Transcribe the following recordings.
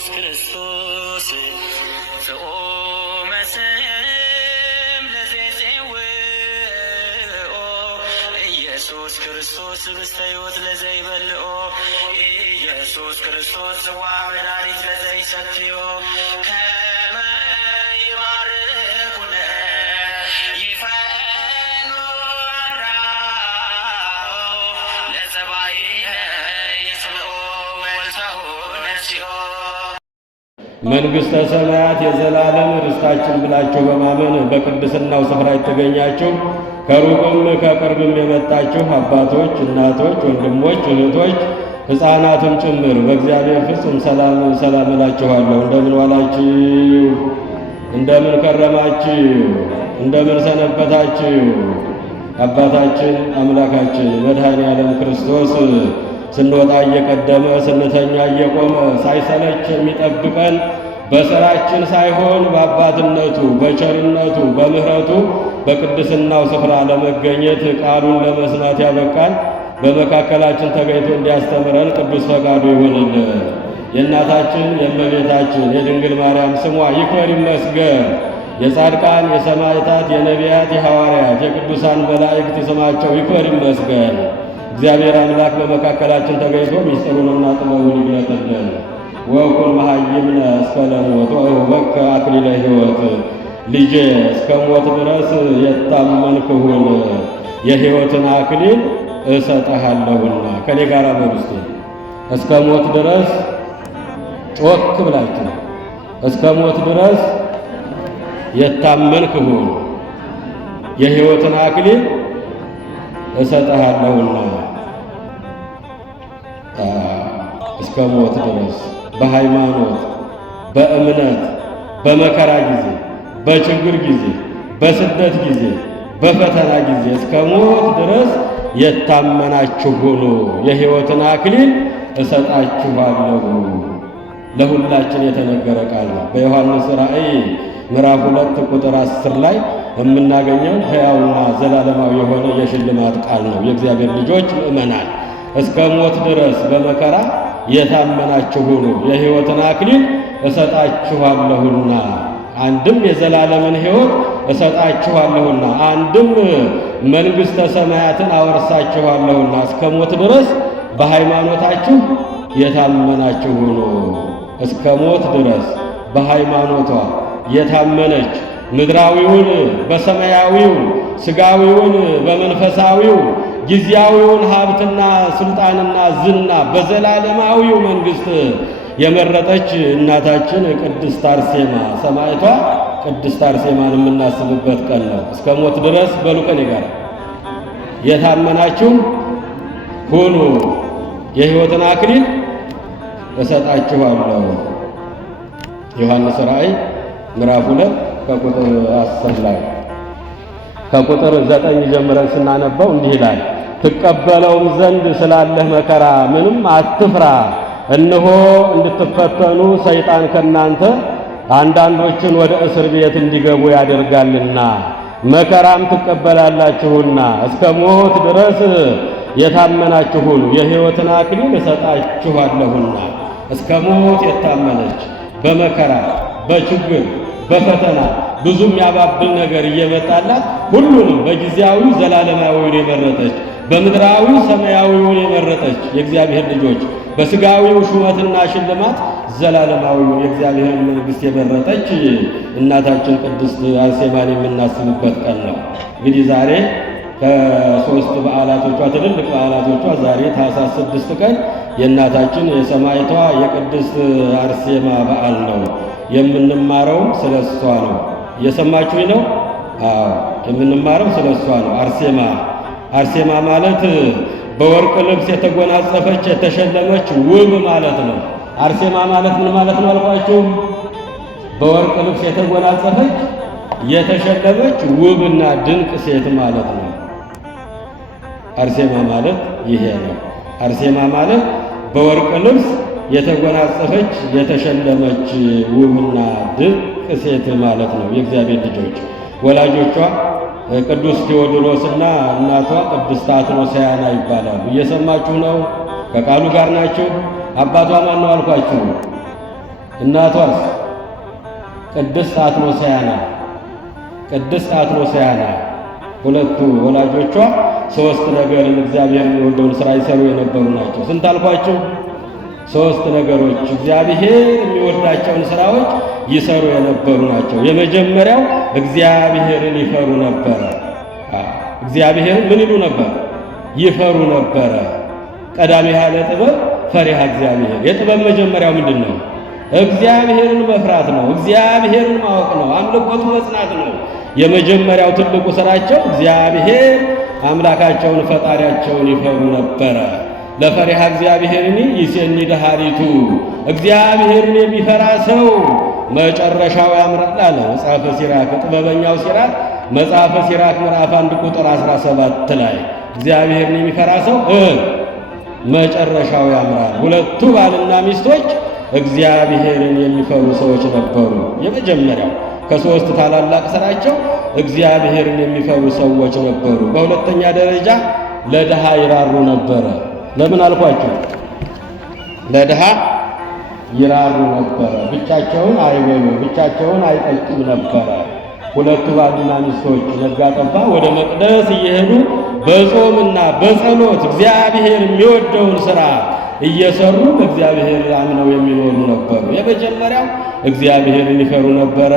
ኢየሱስ ክርስቶስ ዘኦመ ስም ለዘይጼውኦ ኢየሱስ ክርስቶስ ህብስተ ሕይወት ለዘይበልዖ ኢየሱስ ክርስቶስ ጽዋ መድኃኒት ለዘይሰትዮ ከመ ይባርኩነ ይፈኑ አራው ለጸባኢነ ይጽብኦ ወልተሁ ነሲኦ። መንግሥተ ሰማያት የዘላለም ርስታችን ብላችሁ በማመን በቅድስናው ስፍራ የተገኛችሁ ከሩቅም ከቅርብም የመጣችሁ አባቶች፣ እናቶች፣ ወንድሞች፣ እህቶች ሕፃናትም ጭምር በእግዚአብሔር ፍጹም ሰላም እላችኋለሁ። እንደምን ዋላችሁ? እንደምን ከረማችሁ? እንደምን ሰነበታችሁ? አባታችን አምላካችን መድኃኔ ዓለም ክርስቶስ ስንወጣ እየቀደመ ስንተኛ እየቆመ ሳይሰለች የሚጠብቀን በሥራችን ሳይሆን በአባትነቱ በቸርነቱ በምሕረቱ በቅድስናው ስፍራ ለመገኘት ቃሉን ለመስማት ያበቃል በመካከላችን ተገኝቶ እንዲያስተምረን ቅዱስ ፈቃዱ ይሁንልን። የእናታችን የእመቤታችን የድንግል ማርያም ስሟ ይክበር ይመስገን። የጻድቃን የሰማዕታት የነቢያት የሐዋርያት የቅዱሳን መላእክት ስማቸው ይክበር ይመስገን። እግዚአብሔር አምላክ በመካከላችን ተገኝቶ ምስጢሩንና ጥበቡን ይግለጥልን። ወኩን መሃይምነ እስከ ለሞት ወእሁበከ አክሊለ ሕይወት። ልጄ እስከ ሞት ድረስ የታመንክ ሁን የሕይወትን አክሊል እሰጥሃለሁና። ከኔ ጋር በውስጥ እስከ ሞት ድረስ ጮክ ብላችሁ እስከ ሞት ድረስ የታመንክ ሁን የሕይወትን አክሊል እሰጥሃለሁና። እስከ ሞት ድረስ በሃይማኖት በእምነት በመከራ ጊዜ በችግር ጊዜ በስደት ጊዜ በፈተና ጊዜ እስከ ሞት ድረስ የታመናችሁ ሁኑ የሕይወትን አክሊል እሰጣችኋለሁ። ለሁላችን የተነገረ ቃል ነው። በዮሐንስ ራእይ ምዕራፍ 2 ቁጥር 10 ላይ የምናገኘው ሕያውና ዘላለማዊ የሆነ የሽልማት ቃል ነው። የእግዚአብሔር ልጆች ምእመናን እስከ ሞት ድረስ በመከራ የታመናችሁ ሁኑ የሕይወትን አክሊል እሰጣችኋለሁና። አንድም የዘላለምን ሕይወት እሰጣችኋለሁና፣ አንድም መንግሥተ ሰማያትን አወርሳችኋለሁና። እስከ ሞት ድረስ በሃይማኖታችሁ የታመናችሁ ሁኑ። እስከ ሞት ድረስ በሃይማኖቷ የታመነች ምድራዊውን በሰማያዊው ሥጋዊውን በመንፈሳዊው ጊዜያዊውን ሀብትና ስልጣንና ዝና በዘላለማዊው መንግሥት የመረጠች እናታችን ቅድስት አርሴማ ሰማዕቷ ቅድስት አርሴማን የምናስብበት ቀን ነው። እስከ ሞት ድረስ በሉ ከኔ ጋር የታመናችሁ ሁኑ የሕይወትን አክሊል እሰጣችኋለሁ። ዮሐንስ ራእይ ምዕራፍ 2 ከቁጥር 10 ላይ ከቁጥር 9 ጀምረን ስናነበው እንዲህ ይላል። ትቀበለውም ዘንድ ስላለህ መከራ ምንም አትፍራ፣ እነሆ እንድትፈተኑ ሰይጣን ከናንተ አንዳንዶችን ወደ እስር ቤት እንዲገቡ ያደርጋልና መከራም ትቀበላላችሁና። እስከ ሞት ድረስ የታመናችሁ ሁኑ የሕይወትን አክሊል እሰጣችኋለሁና። እስከ ሞት የታመነች በመከራ በችግር በፈተና ብዙም ያባብል ነገር እየመጣላት ሁሉንም በጊዜያዊ ዘላለማዊውን የመረጠች በምድራዊ ሰማያዊውን የመረጠች የእግዚአብሔር ልጆች በሥጋዊው ሹመትና ሽልማት ዘላለማዊውን የእግዚአብሔር መንግሥት የመረጠች እናታችን ቅድስት አርሴማን የምናስብበት ቀን ነው። እንግዲህ ዛሬ ከ3 በዓላቶቿ ትልልቅ በዓላቶቿ ዛሬ ታኅሳስ 6 ቀን የእናታችን የሰማዕቷ የቅድስት አርሴማ በዓል ነው። የምንማረው ስለሷ ነው። እየሰማችሁኝ ነው? አዎ፣ የምንማረው ስለሷ ነው። አርሴማ ማለት በወርቅ ልብስ የተጎናጸፈች የተሸለመች ውብ ማለት ነው። አርሴማ ማለት ምን ማለት ነው አልኳችሁ? በወርቅ ልብስ የተጎናጸፈች የተሸለመች ውብና ድንቅ ሴት ማለት ነው። አርሴማ ማለት ይሄ ነው። አርሴማ ማለት በወርቅ ልብስ የተጎናጸፈች የተሸለመች ውብና ድንቅ ሴት ማለት ነው። የእግዚአብሔር ልጆች ወላጆቿ ቅዱስ ቴዎድሮስና እናቷ ቅድስት አትሮስያና ይባላሉ። እየሰማችሁ ነው? ከቃሉ ጋር ናችሁ? አባቷ ማን ነው አልኳችሁ? እናቷስ ቅድስት አትኖስያና ሁለቱ ወላጆቿ ሶስት ነገርን እግዚአብሔር የሚወደውን ሥራ ይሰሩ የነበሩ ናቸው። ስንት አልኳቸው? ሶስት ነገሮች እግዚአብሔር የሚወዳቸውን ሥራዎች ይሰሩ የነበሩ ናቸው። የመጀመሪያው እግዚአብሔርን ይፈሩ ነበረ። እግዚአብሔርን ምን ይሉ ነበር? ይፈሩ ነበረ። ቀዳሚሃ ለጥበብ ፈሪሃ እግዚአብሔር። የጥበብ መጀመሪያው ምንድን ነው? እግዚአብሔርን መፍራት ነው። እግዚአብሔርን ማወቅ ነው። አምልኮቱ መጽናት ነው። የመጀመሪያው ትልቁ ሥራቸው እግዚአብሔር አምላካቸውን ፈጣሪያቸውን ይፈሩ ነበረ። ለፈሪሃ እግዚአብሔርን ይሴኒ ደሃሪቱ። እግዚአብሔርን የሚፈራ ሰው መጨረሻው ያምራል አለ መጽሐፈ ሲራክ። ጥበበኛው ሲራክ መጽሐፈ ሲራክ ምዕራፍ 1 ቁጥር 17 ላይ እግዚአብሔርን የሚፈራ ሰው መጨረሻው ያምራል። ሁለቱ ባልና ሚስቶች እግዚአብሔርን የሚፈሩ ሰዎች ነበሩ። የመጀመሪያው ከሶስት ታላላቅ ሥራቸው እግዚአብሔርን የሚፈሩ ሰዎች ነበሩ። በሁለተኛ ደረጃ ለድሃ ይራሩ ነበረ። ለምን አልኳቸው? ለድሃ ይራሩ ነበረ። ብቻቸውን አይበሉ፣ ብቻቸውን አይጠጡም ነበረ። ሁለቱ ባልና ሚስቶች ነጋ ጠባ ወደ መቅደስ እየሄዱ በጾምና በጸሎት እግዚአብሔር የሚወደውን ሥራ እየሰሩ በእግዚአብሔር አምነው የሚኖሩ ነበሩ። የመጀመሪያው እግዚአብሔርን ይፈሩ ነበረ።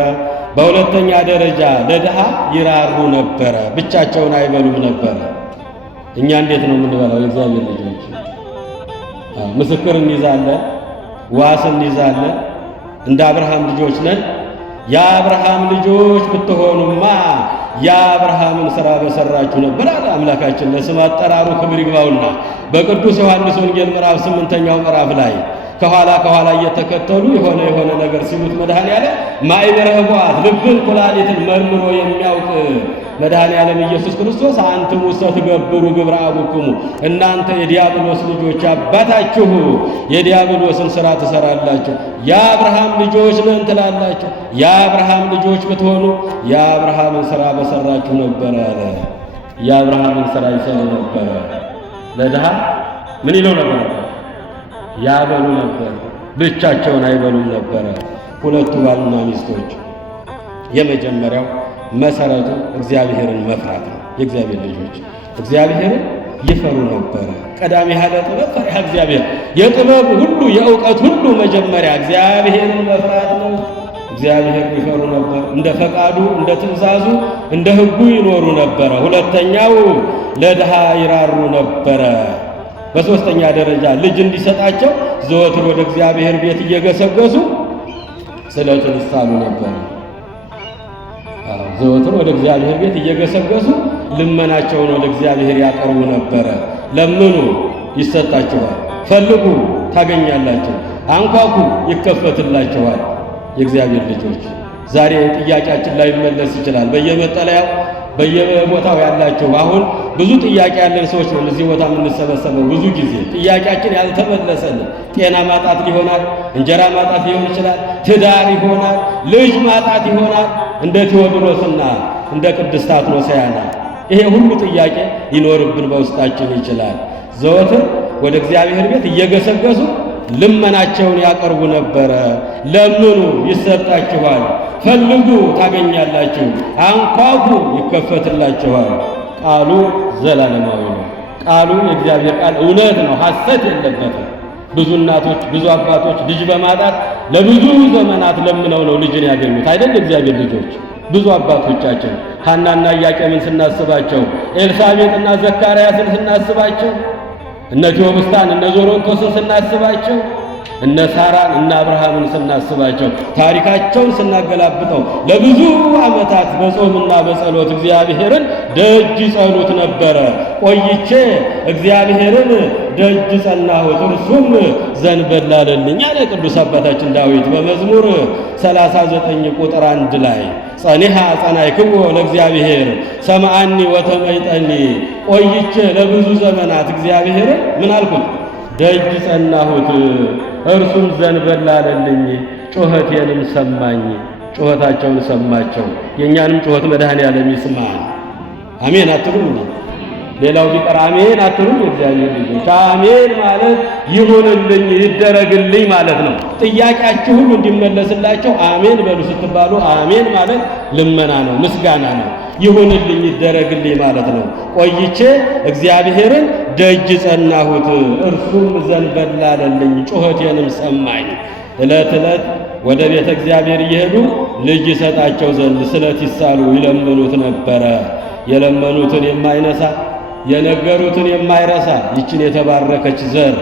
በሁለተኛ ደረጃ ለድሃ ይራሩ ነበረ። ብቻቸውን አይበሉም ነበረ። እኛ እንዴት ነው የምንበላው? የእግዚአብሔር ልጆች ምስክር እንይዛለን፣ ዋስ እንይዛለን። እንደ አብርሃም ልጆች ነን። የአብርሃም ልጆች ብትሆኑማ የአብርሃምን ሥራ በሰራችሁ ነበር አለ አምላካችን። ለስም አጠራሩ ክብር ይግባውና በቅዱስ ዮሐንስ ወንጌል ምዕራፍ 8ኛው ምዕራፍ ላይ ከኋላ እየተከተሉ የሆነ ነገር ሲሉት መድኃኔዓለም ማዕበረ ኅቡዓት ልብን ኩላሊትን መርምሮ የሚያውቅ መድኃኔዓለም ኢየሱስ ክርስቶስ አንትሙ ትገብሩ ግብረ አቡክሙ፣ እናንተ የዲያብሎስ ልጆች አባታችሁ የዲያብሎስን ሥራ ትሰራላችሁ። የአብርሃም ልጆች ነን ትላላችሁ። የአብርሃም ልጆች ብትሆኑ የአብርሃምን ሥራ በሰራችሁ ነበር አለ። የአብርሃምን ሥራ ይሰሩ ነበረ። ለድሃ ምን ይለው ነበር? ያበሉ ነበር። ብቻቸውን አይበሉም ነበረ። ሁለቱ ባልና ሚስቶች የመጀመሪያው መሰረቱ እግዚአብሔርን መፍራት ነው። የእግዚአብሔር ልጆች እግዚአብሔርን ይፈሩ ነበረ። ቀዳሚሃ ለጥበብ ፈሪሃ እግዚአብሔር። የጥበብ ሁሉ የእውቀት ሁሉ መጀመሪያ እግዚአብሔርን መፍራት ነው። እግዚአብሔርን ይፈሩ ነበር። እንደ ፈቃዱ፣ እንደ ትእዛዙ፣ እንደ ሕጉ ይኖሩ ነበረ። ሁለተኛው ለድሃ ይራሩ ነበረ። በሶስተኛ ደረጃ ልጅ እንዲሰጣቸው ዘወትር ወደ እግዚአብሔር ቤት እየገሰገሱ ስለቱን ይሳሉ ነበር። ዘወትር ወደ እግዚአብሔር ቤት እየገሰገሱ ልመናቸውን ወደ እግዚአብሔር ያቀርቡ ነበረ። ለምኑ ይሰጣችኋል፣ ፈልጉ ታገኛላችሁ፣ አንኳኩ ይከፈትላችኋል። የእግዚአብሔር ልጆች ዛሬ ጥያቄያችን ላይ መለስ ይችላል። በየመጠለያው በየቦታው ያላችሁ አሁን ብዙ ጥያቄ ያለን ሰዎች ነው እዚህ ቦታ የምንሰበሰበው። ብዙ ጊዜ ጥያቄያችን ያልተመለሰልን ጤና ማጣት ይሆናል፣ እንጀራ ማጣት ሊሆን ይችላል፣ ትዳር ይሆናል፣ ልጅ ማጣት ይሆናል። እንደ ቴዎድሮስና እንደ ቅድስት አትኖስያና ይሄ ሁሉ ጥያቄ ይኖርብን በውስጣችን ይችላል። ዘወትር ወደ እግዚአብሔር ቤት እየገሰገሱ ልመናቸውን ያቀርቡ ነበረ። ለምኑ ይሰጣችኋል፣ ፈልጉ ታገኛላችሁ፣ አንኳኩ ይከፈትላችኋል። ቃሉ ዘላለማዊ ነው። ቃሉ የእግዚአብሔር ቃል እውነት ነው፣ ሐሰት የለበትም። ብዙ እናቶች ብዙ አባቶች ልጅ በማጣት ለብዙ ዘመናት ለምነው ነው ልጅን ያገኙት አይደል? የእግዚአብሔር ልጆች ብዙ አባቶቻችን ሐናና ኢያቄምን ስናስባቸው፣ ኤልሳቤጥና ዘካርያስን ስናስባቸው፣ እነ ቴዎብስታን እነ ዞሮንቶስን ስናስባቸው፣ እነ ሳራን እነ አብርሃምን ስናስባቸው፣ ታሪካቸውን ስናገላብጠው ለብዙ ዓመታት በጾምና በጸሎት እግዚአብሔርን ደጅ ጸኑት ነበረ። ቆይቼ እግዚአብሔርን ደጅ ጸናሁት እርሱም ዘንበል አለልኝ አለ ቅዱስ አባታችን ዳዊት በመዝሙር 39 ቁጥር 1 ላይ ጸኒሃ ጸናይክዎ ለእግዚአብሔር ሰማዓኒ ወተመይጠኒ። ቆይቼ ለብዙ ዘመናት እግዚአብሔርን ምን አልኩት? ደጅ ጸናሁት እርሱም ዘንበል አለልኝ፣ ጩኸቴንም ሰማኝ። ጩኸታቸውን ሰማቸው። የእኛንም ጩኸት መድኃኔዓለም ይስማን። አሜን አትሉም? ሌላው ቢቀር አሜን አትሉም? የእግዚአብሔር ልጆች አሜን ማለት ይሁንልኝ ይደረግልኝ ማለት ነው። ጥያቄያችሁ ሁሉ እንዲመለስላቸው አሜን በሉ ስትባሉ አሜን ማለት ልመና ነው፣ ምስጋና ነው። ይሁንልኝ ይደረግልኝ ማለት ነው። ቆይቼ እግዚአብሔርን ደጅ ጸናሁት፣ እርሱም ዘንበል አለልኝ፣ ጩኸቴንም ሰማኝ። ዕለት ዕለት ወደ ቤተ እግዚአብሔር እየሄዱ ልጅ ይሰጣቸው ዘንድ ስለት ይሳሉ ይለምኑት ነበረ። የለመኑትን የማይነሳ የነገሩትን የማይረሳ ይችን የተባረከች ዘር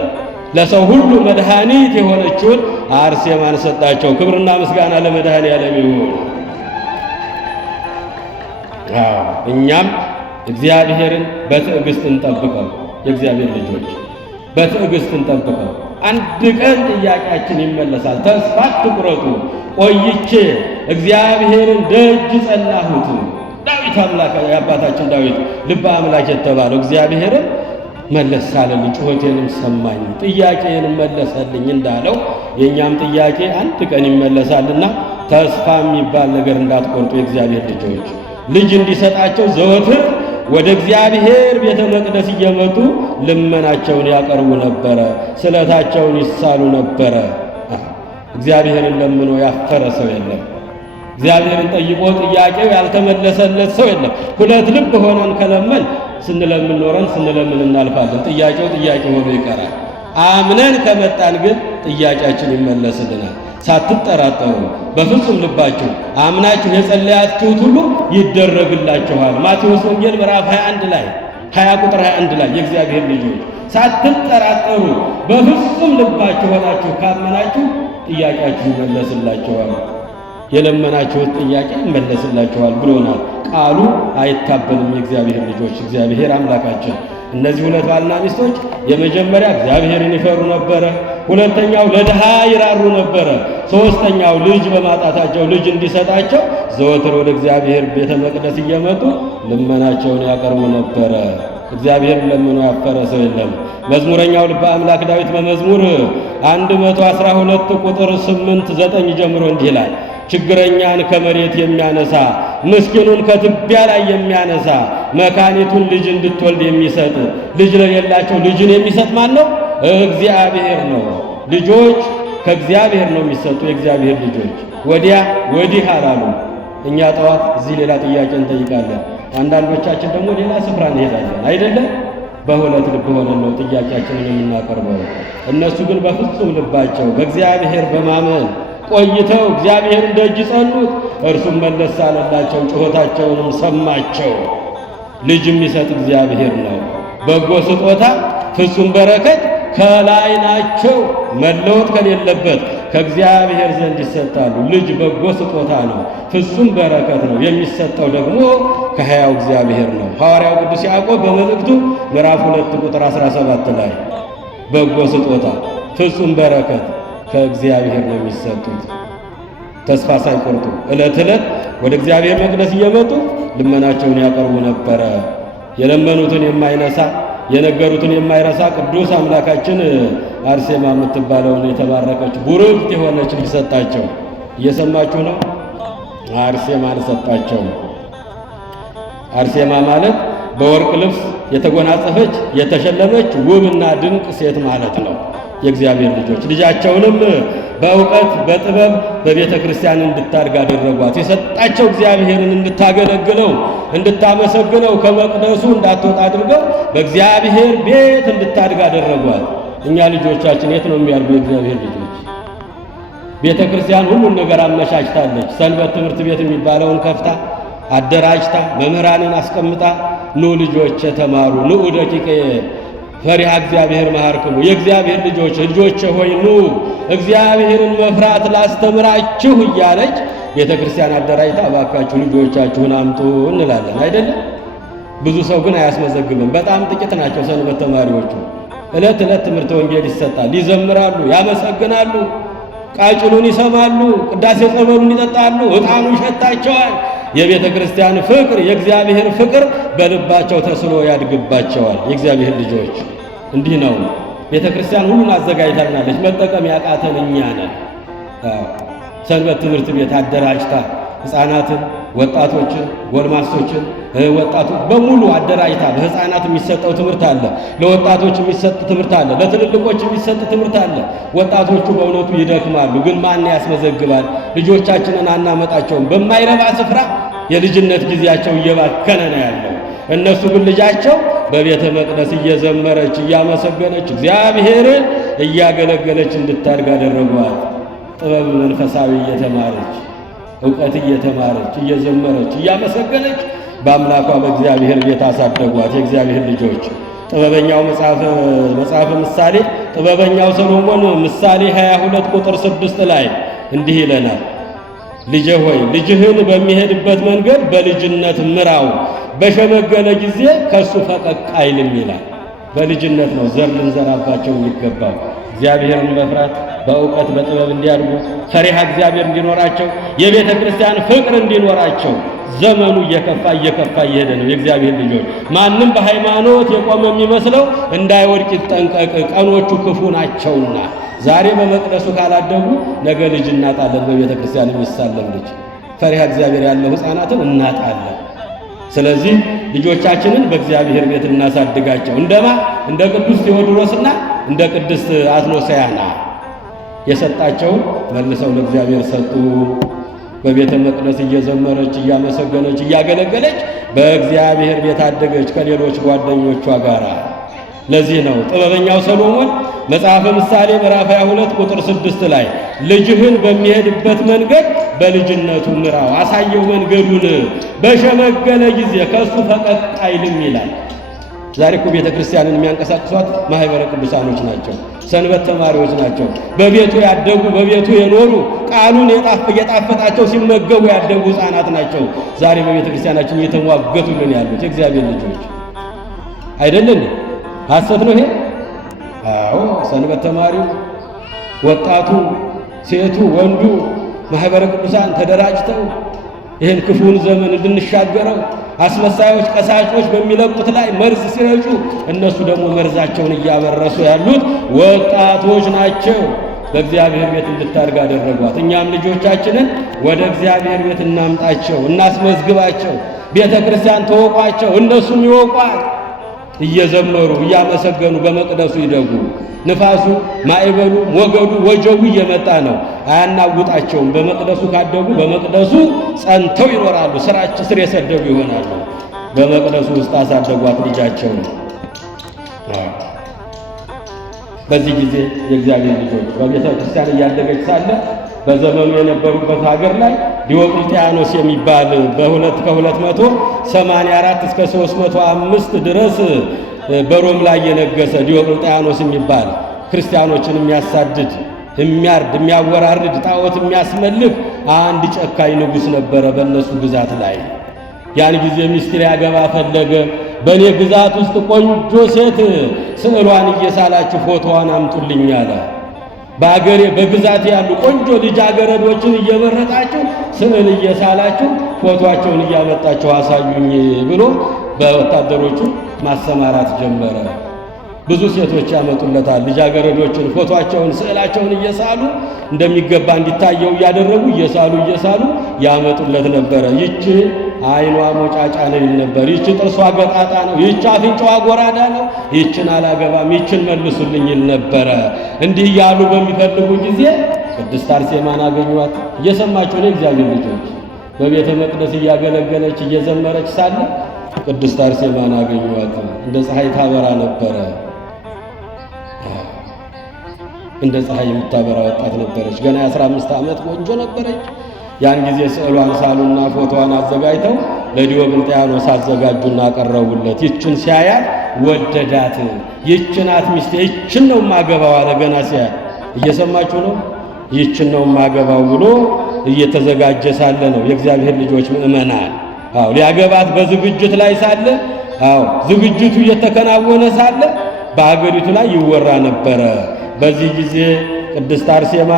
ለሰው ሁሉ መድኃኒት የሆነችውን አርሴማን ሰጣቸው። ክብርና ምስጋና ለመድኃኔዓለም ይሁን። እኛም እግዚአብሔርን በትዕግስት እንጠብቀው። የእግዚአብሔር ልጆች በትዕግስት እንጠብቀው። አንድ ቀን ጥያቄያችን ይመለሳል። ተስፋ አትቁረጡ። ቆይቼ እግዚአብሔርን ደጅ ጸናሁት። ዳዊት አምላክ የአባታችን ዳዊት ልበ አምላክ የተባለው እግዚአብሔርን መለስ አለልኝ፣ ጩኸቴንም ሰማኝ፣ ጥያቄንም መለሰልኝ እንዳለው የእኛም ጥያቄ አንድ ቀን ይመለሳልና ተስፋ የሚባል ነገር እንዳትቆርጡ የእግዚአብሔር ልጆች። ልጅ እንዲሰጣቸው ዘወትር ወደ እግዚአብሔር ቤተ መቅደስ እየመጡ ልመናቸውን ያቀርቡ ነበረ፣ ስለታቸውን ይሳሉ ነበረ። እግዚአብሔርን ለምኖ ያፈረ ሰው የለም። እግዚአብሔርን ጠይቆ ጥያቄው ያልተመለሰለት ሰው የለም። ሁለት ልብ ሆነን ከለመን ስንለምን ኖረን ስንለምን እናልፋለን። ጥያቄው ጥያቄ ሆኖ ይቀራል። አምነን ከመጣን ግን ጥያቄያችን ይመለስልናል። ሳትጠራጠሩ በፍጹም ልባችሁ አምናችሁ የጸለያችሁት ሁሉ ይደረግላችኋል። ማቴዎስ ወንጌል ምዕራፍ 21 ላይ 20 ቁጥር 21 ላይ የእግዚአብሔር ልጆች ሳትጠራጠሩ በፍጹም ልባችሁ ሆናችሁ ካመናችሁ ጥያቄያችሁ ይመለስላችኋል። የለመናችሁት ጥያቄ ይመለስላችኋል ብሎናል። ቃሉ አይታበልም። የእግዚአብሔር ልጆች እግዚአብሔር አምላካችን እነዚህ ሁለት ባልና ሚስቶች የመጀመሪያ እግዚአብሔርን ይፈሩ ነበረ። ሁለተኛው ለድሃ ይራሩ ነበረ። ሶስተኛው ልጅ በማጣታቸው ልጅ እንዲሰጣቸው ዘወትር ወደ እግዚአብሔር ቤተ መቅደስ እየመጡ ልመናቸውን ያቀርቡ ነበረ። እግዚአብሔርን ለምኖ ያፈረ ሰው የለም። መዝሙረኛው ልበ አምላክ ዳዊት በመዝሙር 112 ቁጥር 8 9 ጀምሮ እንዲህ ይላል። ችግረኛን ከመሬት የሚያነሳ ምስኪኑን ከትቢያ ላይ የሚያነሳ መካኒቱን ልጅ እንድትወልድ የሚሰጥ ልጅ ለሌላቸው ልጅን የሚሰጥ ማን ነው? እግዚአብሔር ነው። ልጆች ከእግዚአብሔር ነው የሚሰጡ። የእግዚአብሔር ልጆች ወዲያ ወዲህ አላሉ። እኛ ጠዋት እዚህ ሌላ ጥያቄ እንጠይቃለን፣ አንዳንዶቻችን ደግሞ ሌላ ስፍራ እንሄዳለን። አይደለም? በሁለት ልብ ሆነን ነው ጥያቄያችንን የምናቀርበው። እነሱ ግን በፍጹም ልባቸው በእግዚአብሔር በማመን ቆይተው እግዚአብሔርን ደጅ ጸኑት። እርሱም መለስ አለላቸው፣ ጩኸታቸውንም ሰማቸው። ልጅ የሚሰጥ እግዚአብሔር ነው። በጎ ስጦታ ፍጹም በረከት ከላይ ናቸው። መለወጥ ከሌለበት ከእግዚአብሔር ዘንድ ይሰጣሉ። ልጅ በጎ ስጦታ ነው፣ ፍጹም በረከት ነው። የሚሰጠው ደግሞ ከሕያው እግዚአብሔር ነው። ሐዋርያው ቅዱስ ያዕቆብ በመልእክቱ ምዕራፍ 2 ቁጥር 17 ላይ በጎ ስጦታ ፍጹም በረከት ከእግዚአብሔር ነው የሚሰጡት። ተስፋ ሳይቆርጡ ዕለት ዕለት ወደ እግዚአብሔር መቅደስ እየመጡ ልመናቸውን ያቀርቡ ነበረ። የለመኑትን የማይነሳ የነገሩትን የማይረሳ ቅዱስ አምላካችን አርሴማ የምትባለውን የተባረከች ቡርክት የሆነች ልጅ ሰጣቸው። እየሰማችሁ ነው? አርሴማን ሰጣቸው። አርሴማ ማለት በወርቅ ልብስ የተጎናጸፈች የተሸለመች ውብና ድንቅ ሴት ማለት ነው። የእግዚአብሔር ልጆች ልጃቸውንም በእውቀት በጥበብ በቤተ ክርስቲያን እንድታድግ አደረጓት። የሰጣቸው እግዚአብሔርን እንድታገለግለው እንድታመሰግነው ከመቅደሱ እንዳትወጣ አድርገው በእግዚአብሔር ቤት እንድታድግ አደረጓት። እኛ ልጆቻችን የት ነው የሚያድጉ? የእግዚአብሔር ልጆች ቤተ ክርስቲያን ሁሉን ነገር አመቻችታለች። ሰንበት ትምህርት ቤት የሚባለውን ከፍታ አደራጅታ መምህራንን አስቀምጣ ኑ ልጆች ተማሩ፣ ኑ ደቂቀ ፈሪሃ እግዚአብሔር መሐርክሙ፣ የእግዚአብሔር ልጆች ልጆች ሆይ ኑ እግዚአብሔርን መፍራት ላስተምራችሁ እያለች ቤተ ክርስቲያን አደራጅታ እባካችሁ ልጆቻችሁን አምጡ እንላለን። አይደለም? ብዙ ሰው ግን አያስመዘግብም። በጣም ጥቂት ናቸው ሰንበት ተማሪዎቹ። ዕለት ዕለት ትምህርተ ወንጌል ይሰጣል፣ ይዘምራሉ፣ ያመሰግናሉ፣ ቃጭሉን ይሰማሉ፣ ቅዳሴ ጸበሉን ይጠጣሉ፣ ዕጣኑ ይሸታቸዋል። የቤተ ክርስቲያን ፍቅር የእግዚአብሔር ፍቅር በልባቸው ተስሎ ያድግባቸዋል። የእግዚአብሔር ልጆች እንዲህ ነው። ቤተ ክርስቲያን ሁሉን አዘጋጅታልናለች። መጠቀም ያቃተን እኛ ነን። ሰንበት ትምህርት ቤት አደራጅታ ሕፃናትን፣ ወጣቶችን፣ ጎልማሶችን፣ ወጣቶች በሙሉ አደራጅታ በሕፃናት የሚሰጠው ትምህርት አለ፣ ለወጣቶች የሚሰጥ ትምህርት አለ፣ ለትልልቆች የሚሰጥ ትምህርት አለ። ወጣቶቹ በእውነቱ ይደክማሉ፣ ግን ማን ያስመዘግባል? ልጆቻችንን አናመጣቸውም። በማይረባ ስፍራ የልጅነት ጊዜያቸው እየባከነ ነው ያለው። እነሱ ግን ልጃቸው በቤተ መቅደስ እየዘመረች እያመሰገነች እግዚአብሔርን እያገለገለች እንድታድግ አደረጓት። ጥበብ መንፈሳዊ እየተማረች ዕውቀት እየተማረች እየዘመረች እያመሰገነች በአምላኳ በእግዚአብሔር ቤት አሳደጓት። የእግዚአብሔር ልጆች ጥበበኛው መጽሐፈ ምሳሌ ጥበበኛው ሰሎሞን ምሳሌ 22 ቁጥር 6 ላይ እንዲህ ይለናል፣ ልጄ ሆይ ልጅህን በሚሄድበት መንገድ በልጅነት ምራው፣ በሸመገለ ጊዜ ከሱ ፈቀቅ አይልም ይላል። በልጅነት ነው ዘር ልንዘራባቸው የሚገባው። እግዚአብሔርን መፍራት በእውቀት በጥበብ እንዲያድጉ ፈሪሃ እግዚአብሔር እንዲኖራቸው የቤተ ክርስቲያን ፍቅር እንዲኖራቸው ዘመኑ እየከፋ እየሄደ ነው። የእግዚአብሔር ልጆች ማንም በሃይማኖት የቆመ የሚመስለው እንዳይወድቅ ይጠንቀቅ፣ ቀኖቹ ክፉ ናቸውና። ዛሬ በመቅደሱ ካላደጉ ነገ ልጅ እናጣለን። በቤተ ክርስቲያን የሚሳለም ልጅ ፈሪሃ እግዚአብሔር ያለው ሕፃናትን እናጣለን። ስለዚህ ልጆቻችንን በእግዚአብሔር ቤት እናሳድጋቸው። እንደ ቅዱስ ቴዎድሮስና እንደ ቅድስት አትኖስያና የሰጣቸውን መልሰው ለእግዚአብሔር ሰጡ። በቤተ መቅደስ እየዘመረች እያመሰገነች እያገለገለች በእግዚአብሔር ቤት አደገች ከሌሎች ጓደኞቿ ጋር። ለዚህ ነው ጥበበኛው ሰሎሞን መጽሐፈ ምሳሌ ምዕራፍ 22 ቁጥር 6 ላይ ልጅህን በሚሄድበት መንገድ በልጅነቱ ምራው፣ አሳየው መንገዱን፣ በሸመገለ ጊዜ ከሱ ፈቀቅ አይልም ይላል። ዛሬ እኮ ቤተ ክርስቲያንን የሚያንቀሳቅሷት ማህበረ ቅዱሳኖች ናቸው፣ ሰንበት ተማሪዎች ናቸው፣ በቤቱ ያደጉ በቤቱ የኖሩ ቃሉን የጣፈጣቸው ሲመገቡ ያደጉ ሕፃናት ናቸው። ዛሬ በቤተ ክርስቲያናችን እየተሟገቱልን ያሉት የእግዚአብሔር ልጆች አይደለም። ሐሰት ነው ይሄ? አዎ፣ ሰንበት ተማሪው፣ ወጣቱ፣ ሴቱ፣ ወንዱ ማህበረ ቅዱሳን ተደራጅተው ይህን ክፉን ዘመን እንድንሻገረው አስመሳዮች ቀሳጮች በሚለቁት ላይ መርዝ ሲረጩ እነሱ ደግሞ መርዛቸውን እያበረሱ ያሉት ወጣቶች ናቸው። በእግዚአብሔር ቤት እንድታድግ አደረጓት። እኛም ልጆቻችንን ወደ እግዚአብሔር ቤት እናምጣቸው፣ እናስመዝግባቸው። ቤተ ክርስቲያን ተወቋቸው፣ እነሱም ይወቋት። እየዘመሩ እያመሰገኑ በመቅደሱ ይደጉ። ንፋሱ፣ ማዕበሉ፣ ሞገዱ፣ ወጀቡ እየመጣ ነው፣ አያናውጣቸውም። በመቅደሱ ካደጉ በመቅደሱ ጸንተው ይኖራሉ። ስር የሰደዱ ይሆናሉ። በመቅደሱ ውስጥ አሳደጓት ልጃቸውን። በዚህ ጊዜ የእግዚአብሔር ልጆች በቤተ ክርስቲያን እያደገች ሳለ በዘመኑ የነበሩበት ሀገር ላይ ዲዮቅልጥያኖስ የሚባል ከ284 እስከ 305 ድረስ በሮም ላይ የነገሰ ዲዮቅልጥያኖስ የሚባል ክርስቲያኖችን የሚያሳድድ፣ የሚያርድ፣ የሚያወራርድ፣ ጣዖት የሚያስመልክ አንድ ጨካኝ ንጉሥ ነበረ በእነሱ ግዛት ላይ። ያን ጊዜ ሚስት ሊያገባ ፈለገ። በእኔ ግዛት ውስጥ ቆንጆ ሴት ስዕሏን እየሳላችሁ ፎቶዋን አምጡልኝ አለ። በአገሬ በግዛት ያሉ ቆንጆ ልጃገረዶችን እየመረጣችሁ ስዕል እየሳላችሁ ፎቶአቸውን እያመጣችሁ አሳዩኝ ብሎ በወታደሮቹ ማሰማራት ጀመረ። ብዙ ሴቶች ያመጡለታል። ልጃገረዶችን ፎቶአቸውን ስዕላቸውን እየሳሉ እንደሚገባ እንዲታየው እያደረጉ እየሳሉ ያመጡለት ነበረ። ይቺ አይኗ ሞጫጫ ነው ይል ነበር። ይቺ ጥርሷ ገጣጣ ነው፣ ይቺ አፍንጫዋ ጎራዳ ነው፣ ይችን አላገባም፣ ይችን መልሱልኝ ይል ነበረ። እንዲህ እያሉ በሚፈልጉ ጊዜ ቅድስት አርሴማን አገኟት። እየሰማችሁ ነው እግዚአብሔር ልጆች። በቤተ መቅደስ እያገለገለች እየዘመረች ሳለ ቅድስት አርሴማን አገኟት። እንደ ፀሐይ ታበራ ነበረ። እንደ ፀሐይ የምታበራ ወጣት ነበረች። ገና የ15 ዓመት ቆንጆ ነበረች። ያን ጊዜ ስዕሏን ሳሉና ፎቶዋን አዘጋጅተው ለዲዮቅልጥያኖስ አዘጋጁና አቀረቡለት። ይችን ሲያያት ወደዳት። ይችን ናት ሚስቴ፣ ይችን ነው ማገባው አለ። ገና ሲያያት እየሰማችሁ ነው። ይችን ነው ማገባው ብሎ እየተዘጋጀ ሳለ ነው የእግዚአብሔር ልጆች ምእመናን። አዎ ሊያገባት በዝግጅት ላይ ሳለ፣ አዎ ዝግጅቱ እየተከናወነ ሳለ በአገሪቱ ላይ ይወራ ነበረ። በዚህ ጊዜ ቅድስት አርሴማ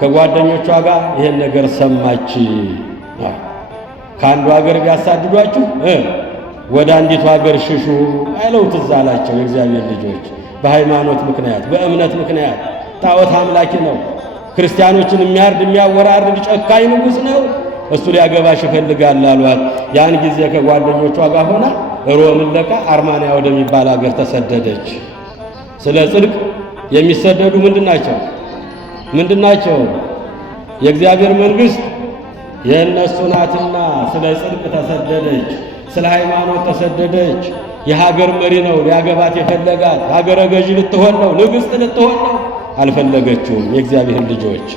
ከጓደኞቿ ጋር ይሄን ነገር ሰማች። ከአንዱ ሀገር ቢያሳድዷችሁ ወደ አንዲቱ ሀገር ሽሹ አይለው ትዝ አላቸው። የእግዚአብሔር ልጆች በሃይማኖት ምክንያት በእምነት ምክንያት ጣዖት አምላኪ ነው። ክርስቲያኖችን የሚያርድ የሚያወራርድ ጨካኝ ንጉሥ ነው። እሱ ሊያገባሽ ይፈልጋል አሏት። ያን ጊዜ ከጓደኞቿ ጋር ሆና ሮምን ለቃ አርማንያ ወደሚባል ሀገር ተሰደደች። ስለ ጽድቅ የሚሰደዱ ምንድናቸው? የእግዚአብሔር መንግሥት የእነሱ ናትና ስለ ጽድቅ ተሰደደች፣ ስለ ሃይማኖት ተሰደደች። የሀገር መሪ ነው ሊያገባት የፈለጋት፣ ሀገረ ገዢ ልትሆን ነው፣ ንግሥት ልትሆን ነው። አልፈለገችውም። የእግዚአብሔር ልጆች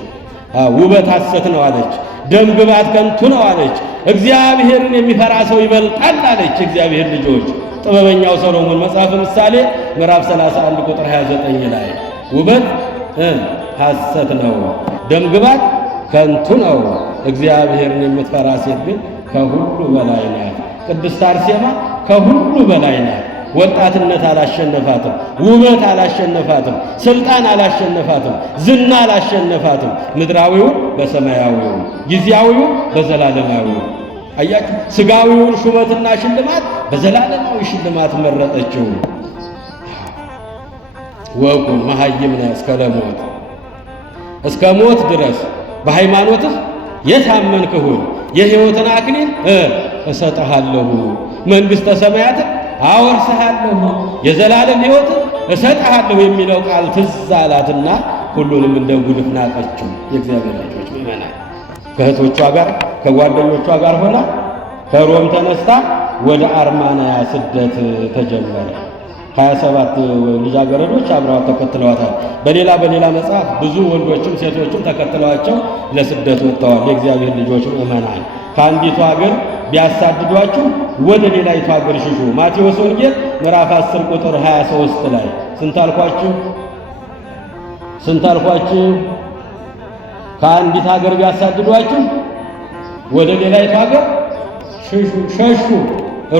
ውበት ሐሰት ነው አለች። ደም ግባት ከንቱ ነው አለች። እግዚአብሔርን የሚፈራ ሰው ይበልጣል አለች። የእግዚአብሔር ልጆች ጥበበኛው ሰሎሞን መጽሐፈ ምሳሌ ምዕራፍ 31 ቁጥር 29 ላይ ውበት ሐሰት ነው፣ ደም ግባት ከንቱ ነው፣ እግዚአብሔርን የምትፈራ ሴት ግን ከሁሉ በላይ ናት። ቅድስት አርሴማ ከሁሉ በላይ ናት። ወጣትነት አላሸነፋትም፣ ውበት አላሸነፋትም፣ ስልጣን አላሸነፋትም፣ ዝና አላሸነፋትም። ምድራዊውን በሰማያዊው፣ ጊዜያዊውን በዘላለማዊው። አያችሁ፣ ስጋዊውን ሹመትና ሽልማት በዘላለማዊ ሽልማት መረጠችው። ወኩን መሐይምነ እስከ ለሞት፣ እስከ ሞት ድረስ በሃይማኖትህ የታመንክ ሁን፣ የሕይወትን አክሊል እሰጥሃለሁ፣ መንግሥተ ሰማያትን አወርስሃለሁ፣ የዘላለም ሕይወትን እሰጥሃለሁ የሚለው ቃል ትዝ አላትና ሁሉንም እንደ ጉድፍ ናቀችው። የእግዚአብሔር ልጆች ምእመናን ከእህቶቿ ጋር ከጓደኞቿ ጋር ሆና ከሮም ተነስታ ወደ አርማንያ ስደት ተጀመረ። 27 ልጃገረዶች አብረዋት ተከትለዋታል። በሌላ መጽሐፍ ብዙ ወንዶችም ሴቶችም ተከትለዋቸው ለስደት ወጥተዋል። የእግዚአብሔር ልጆች ምእመናን ከአንዲቱ ሀገር ቢያሳድዷችሁ ወደ ሌላይቱ ሀገር ሽሹ። ማቴዎስ ወንጌል ምዕራፍ 10 ቁጥር 23 ላይ ስንት አልኳችሁ? ከአንዲት ሀገር ቢያሳድዷችሁ ወደ ሌላይቱ ሀገር ሸሹ።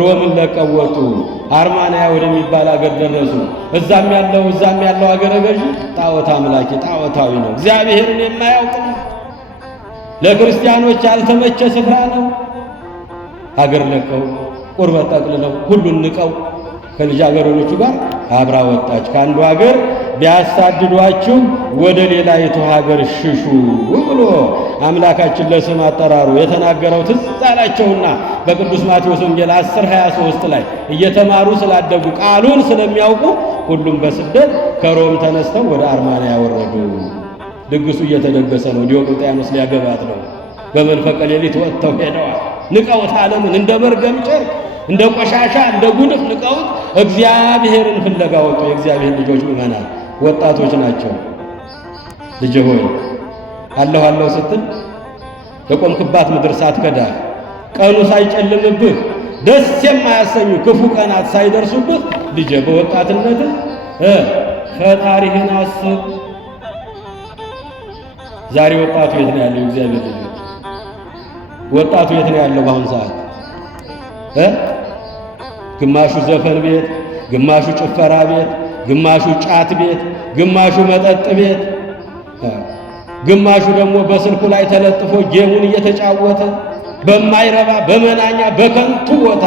ሮምን ለቀው ወጡ። አርማንያ ወደሚባል ሀገር ደረሱ። እዛም ያለው ሀገረ ገዢ ጣዖት አምላኪ ጣዖታዊ ነው። እግዚአብሔርን የማያውቅ ነው። ለክርስቲያኖች ያልተመቸ ስፍራ ነው። ሀገር ለቀው ቁርበት ጠቅልለው ሁሉን ንቀው ከልጃገረዶቹ ጋር አብራ ወጣች። ከአንዱ ሀገር ቢያሳድዷችሁ ወደ ሌላይቱ ሀገር ሽሹ ብሎ አምላካችን ለስም አጠራሩ የተናገረው ትዝ አላቸውና በቅዱስ ማቴዎስ ወንጌል 10:23 ላይ እየተማሩ ስላደጉ ቃሉን ስለሚያውቁ ሁሉም በስደት ከሮም ተነስተው ወደ አርማንያ ወረዱ። ድግሱ እየተደገሰ ነው። ዲዮቅልጥያኖስ ሊያገባት ነው። በመንፈቀ ሌሊት ወጥተው ሄደዋል። ንቀውት ዓለምን እንደ መርገም ጨርቅ እንደ ቆሻሻ እንደ ጉድፍ ንቀውት እግዚአብሔርን ፍለጋ ወጡ። የእግዚአብሔር ልጆች ምእመናን ወጣቶች ናቸው። ልጅ ሆይ አለሁ ስትል የቆምክባት ምድር ሳትከዳ ቀኑ ሳይጨልምብህ ደስ የማያሰኙ ክፉ ቀናት ሳይደርሱብህ ልጄ በወጣትነትህ ፈጣሪህን አስብ። ዛሬ ወጣቱ የት ነው ያለው? እግዚአብሔር ልጆች ወጣቱ የት ነው ያለው? በአሁኑ ሰዓት ግማሹ ዘፈን ቤት፣ ግማሹ ጭፈራ ቤት፣ ግማሹ ጫት ቤት፣ ግማሹ መጠጥ ቤት፣ ግማሹ ደግሞ በስልኩ ላይ ተለጥፎ ጌሙን እየተጫወተ በማይረባ በመናኛ በከንቱ ቦታ